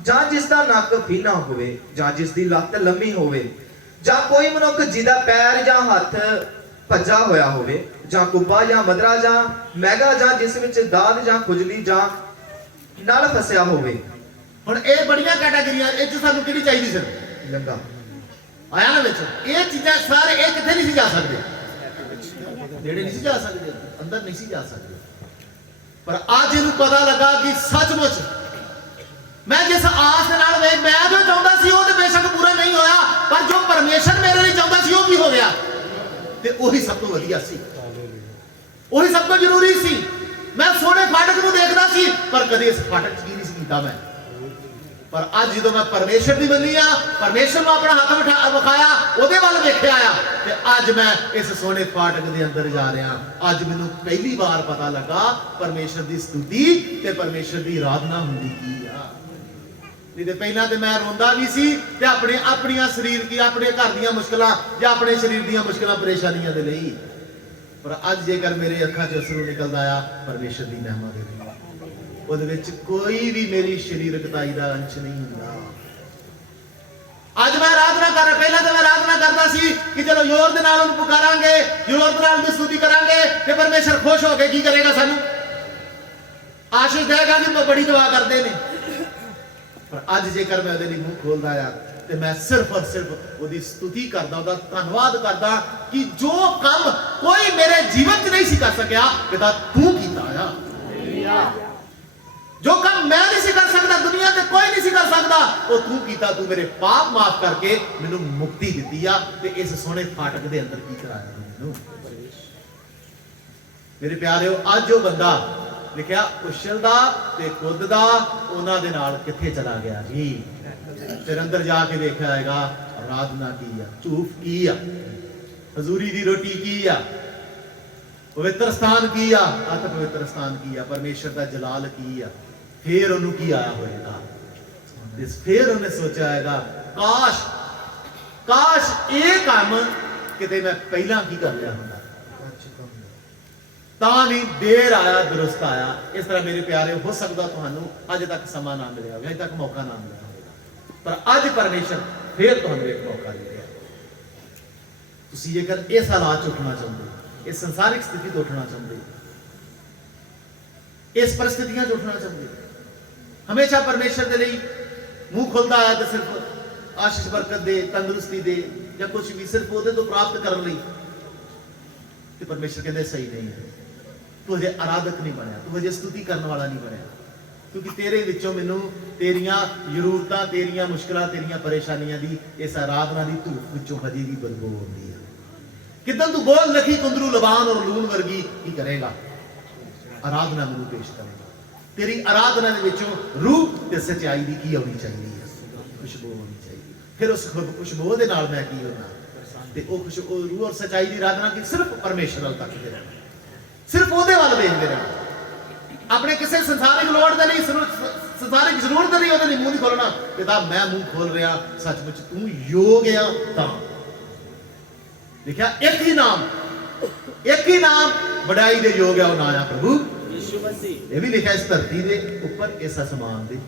ਜਾਂ ਜਿਸ ਦਾ ਨੱਕ ਫੀਨਾ ਹੋਵੇ, ਜਾਂ ਜਿਸ ਦੀ ਲੱਤ ਲੰਮੀ ਹੋਵੇ, ਜਾਂ ਕੋਈ ਮਨੁੱਖ ਜਿਹਦਾ ਪੈਰ ਜਾਂ ਹੱਥ ਭੱਜਾ ਹੋਇਆ ਹੋਵੇ, ਜਾਂ ਕੁੱਬਾ ਜਾਂ ਮਦਰਾ ਜਾਂ ਮੈਗਾ, ਜਾਂ ਜਿਸ ਵਿੱਚ ਦਾਦ ਜਾਂ ਖੁਜਲੀ ਜਾਂ ਨਲ ਫਸਿਆ ਹੋਵੇ। ਹੁਣ ਇਹ ਬੜੀਆਂ ਕੈਟਾਗਰੀਆਂ, ਇਹ ਚ ਸਾਨੂੰ ਕਿਹੜੀ ਚਾਹੀਦੀ ਸੀ? ਲੰਗਾ ਆਇਆ ਨਾ ਵਿੱਚ। ਇਹ ਚੀਜ਼ਾਂ ਸਾਰੇ ਇਹ ਕਿੱਥੇ ਨਹੀਂ ਸੀ ਜਾ ਸਕਦੇ? ਨੇੜੇ ਨਹੀਂ ਸੀ ਜਾ ਸਕਦੇ, ਅੰਦਰ ਨਹੀਂ ਸੀ ਜਾ ਸਕਦੇ। ਪਰ ਅੱਜ ਇਹਨੂੰ ਪਤਾ ਲੱਗਾ ਕਿ ਸੱਚਮੁੱਚ ਮੈਂ ਜਿਸ ਆਸ ਦੇ ਨਾਲ ਮੈਂ ਜੋ ਚਾਹੁੰਦਾ ਸੀ ਉਹ ਤੇ ਬੇਸ਼ੱਕ ਪੂਰਾ ਨਹੀਂ ਹੋਇਆ, ਪਰ ਜੋ ਪਰਮੇਸ਼ਰ ਮੇਰੇ ਲਈ ਚਾਹੁੰਦਾ ਸੀ ਉਹ ਕੀ ਹੋ ਗਿਆ? ਤੇ ਉਹੀ ਸਭ ਤੋਂ ਵਧੀਆ ਸੀ, ਉਹੀ ਸਭ ਤੋਂ ਜ਼ਰੂਰੀ ਸੀ। ਮੈਂ ਸੋਹਣੇ ਫਾਟਕ ਨੂੰ ਦੇਖਦਾ ਸੀ, ਪਰ ਕਦੇ ਇਸ ਫਾਟਕ 'ਚ ਕੀ ਨਹੀਂ ਸੀ ਕੀਤਾ ਮੈਂ। पर अज जो मैं परमेश्वर की बनी आ, परमेश्वर को अपना हाथ विखाया, ਉਹਦੇ ਵੱਲ ਵੇਖਿਆ ਆ ਤੇ ਅੱਜ मैं इस सोने फाटक के अंदर जा रहा। ਅੱਜ ਮੈਨੂੰ पहली बार पता लगा परमेश्वर की स्तुति ते परमेश्वर की आराधना होंदी की आ। नहीं तो पहला तो मैं रोंदा भी सी ते अपने अपनियां शरीर की अपने घर दी मुश्किलां या अपने शरीर दी मुश्किलां परेशानियां दे लई, पर अज जेकर मेरे अखां च असरू निकलदा आ परमेश्वर दी महिमा दे लई, ਉਹਦੇ ਵਿੱਚ कोई भी मेरी शरीरकताई दा अंश नहीं हुंदा। ਅੱਜ मैं आराधना कर रहा, पहला तो मैं आराधना करता सी कि चलो जोर दे नाल ਉਹਨੂੰ ਪੁਕਾਰਾਂਗੇ, जोर दे नाल ਦੀ स्तुति करांगे ਤੇ परमेश्वर खुश हो के की करेगा, ਸਾਨੂੰ आशीष देगा कि बड़ी दुआ करते ने। पर अज जेकर मैं ਉਹਦੇ ਲਈ ਮੂੰਹ ਖੋਲਦਾ ਆ ਤੇ मैं सिर्फ और सिर्फ ਉਹਦੀ स्तुति करदा, ਉਹਦਾ ਧੰਨਵਾਦ करदा कि जो काम कोई मेरे जीवन च नहीं सी कर सकिया पिता तू कीता आ। जो काम मैं नहीं सी कर सकता, दुनिया ते कोई नहीं सी कर सकता, वो तू कीता। तू मेरे पाप माफ करके मैनू मुक्ति दित्ती आ ते इस सोने फाटक दे अंदर की कराया मैनू। मेरे प्यारेओ, अज जो बंदा लिखिया उछलदा ते कुददा उन्हां दे नाल किथे चला गया जी। फिर अंदर जाके देखा आएगा आराधना की आ, धूफ की आ, हजूरी दी रोटी की आ, पवित्र स्थान की आ, अत पवित्र स्थान की आ, परमेश्वर दा जलाल की आ। फिर उन्होंने की आया होएगा, फिर उन्हें सोचा आएगा काश काश ये काम किते मैं पहला की कर लिया होंदा, ਤਾਂ ਵੀ देर आया दुरुस्त आया। इस तरह मेरे प्यारे हो सकता तुहानू अज तक समा ना मिलिया होगा, अज तक मौका ना मिलिया होगा, पर अज परमेश्वर फिर तुहानू एक मौका दे रहा। तुसीं जेकर इस हालात च उठना चाहते, इस संसारिक स्थिति तो उठना चाहते, इस परिस्थितियां च उठना चाहते, हमेशा परमेश्वर के लिए मुंह खुलता है तो सिर्फ आशीष बरकत दे, तंदुरुस्ती दे या कुछ भी सिर्फ वो तो प्राप्त करने लिए, तो परमेश्वर कहते सही नहीं है, तू अजे आराधक नहीं बनया, तू अजे स्तुति करने वाला नहीं बनया, क्योंकि तेरे विचों मैनू तेरियां जरूरतां, तेरियां मुश्किलां, तेरियां परेशानियां दी इस आराधना की धूप विचों हजे भी बदबू आउंदी है। किदन तू बोल लखी कुंदरू लबान और लून वर्गी की करेगा, आराधना मैनू पेश करेगा। तेरी आराधना दे विचों रूह ते सच्चाई दी की आउणी चाहिए, खुशबू आउणी चाहिए। फिर उस खुशबू दे नाल मैं की होना ते ओ खुशबू रूह और सच्चाई दी आराधना की सिर्फ परमेश्वर वाल तकदे रहना, सिर्फ ਉਹਦੇ ਵੱਲ ਵੇਖਦੇ ਰਹਿਣਾ, ਆਪਣੇ ਕਿਸੇ ਸੰਸਾਰਿਕ ਲੋੜ ਦੇ ਲਈ, ਸੰਸਾਰਿਕ ਜ਼ਰੂਰਤ ਦੇ ਲਈ ਉਹਦੇ ਲਈ ਮੂੰਹ ਨਹੀਂ ਖੋਲਣਾ। ਪਿਤਾ ਮੈਂ ਮੂੰਹ ਖੋਲ ਰਿਹਾ, ਸੱਚਮੁੱਚ ਤੂੰ ਯੋਗ ਆ। ਤਾਂ ਲਿਖਿਆ ਇੱਕ ਹੀ ਨਾਮ ਵਡਾਈ ਦੇ ਯੋਗ ਆ, ਉਹ ਨਾਮ ਆ ਪ੍ਰਭੂ ਯਿਸੂ ਮਸੀਹ। ਇਹ ਵੀ ਲਿਖਿਆ ਇਸ ਧਰਤੀ ਦੇ ਉੱਪਰ, ਇਸ ਅਸਮਾਨ ਦੇ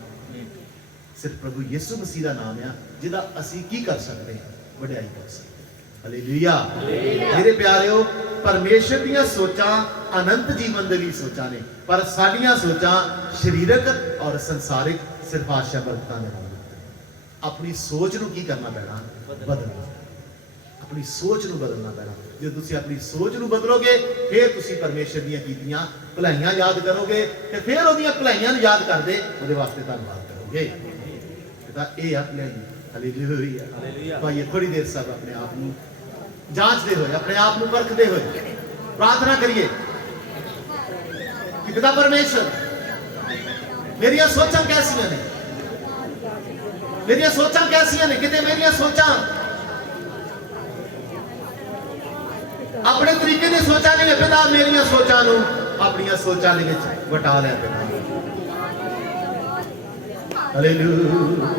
ਸਿਰਫ ਪ੍ਰਭੂ ਯਿਸੂ ਮਸੀਹ ਦਾ ਨਾਮ ਆ, ਜਿਹਦਾ ਅਸੀਂ ਕੀ ਕਰ ਸਕਦੇ ਹਾਂ, ਵਡਿਆਈ ਕਰ ਸਕਦੇ। हालेलुया। मेरे प्यारेओ, परमेश्वर ਦੀਆਂ ਸੋਚਾਂ अनंत जीवन ਦੇ ਲਈ ਸੋਚਾਂ ਨੇ, ਪਰ ਸਾਡੀਆਂ ਸੋਚਾਂ ਸਰੀਰਕ ਔਰ ਸੰਸਾਰਿਕ ਸਿਰਫ ਆਸ਼ਾ ਬਰਕਤਾਂ ਦੇ ਨਾਲ। ਆਪਣੀ ਸੋਚ ਨੂੰ ਕੀ ਕਰਨਾ ਪੈਣਾ, ਬਦਲਣਾ, ਆਪਣੀ ਸੋਚ ਨੂੰ ਬਦਲਣਾ ਪੈਣਾ। ਜੇ ਤੁਸੀਂ ਆਪਣੀ ਸੋਚ ਨੂੰ ਬਦਲੋਗੇ, ਫਿਰ ਤੁਸੀਂ ਪਰਮੇਸ਼ਰ ਦੀਆਂ ਕੀਤੀਆਂ ਭਲਾਈਆਂ ਯਾਦ ਕਰੋਗੇ ਤੇ ਫਿਰ ਉਹਦੀਆਂ ਭਲਾਈਆਂ ਨੂੰ ਯਾਦ ਕਰਦੇ ਉਹਦੇ ਵਾਸਤੇ ਧੰਨਵਾਦ ਕਰੋਗੇ। ਤਾਂ ਇਹ ਆ ਭਲਾਈ। हालेलुया। भाई थोड़ी देर सब अपने आप ਨੂੰ ਜਾਂਚਦੇ ਹੋਏ, ਆਪਣੇ ਆਪ ਨੂੰ ਪਰਖਦੇ ਹੋਏ प्रार्थना करिए कि पिता परमेश्वर, मेरिया सोचां कैसियां ने, मेरिया सोचां कैसियां ने, किते मेरिया सोचां अपने तरीके दी सोचां नहीं, पिता मेरिया सोचां नूं अपनियां सोचां दे विच वटा ले पिता। हालेलुया।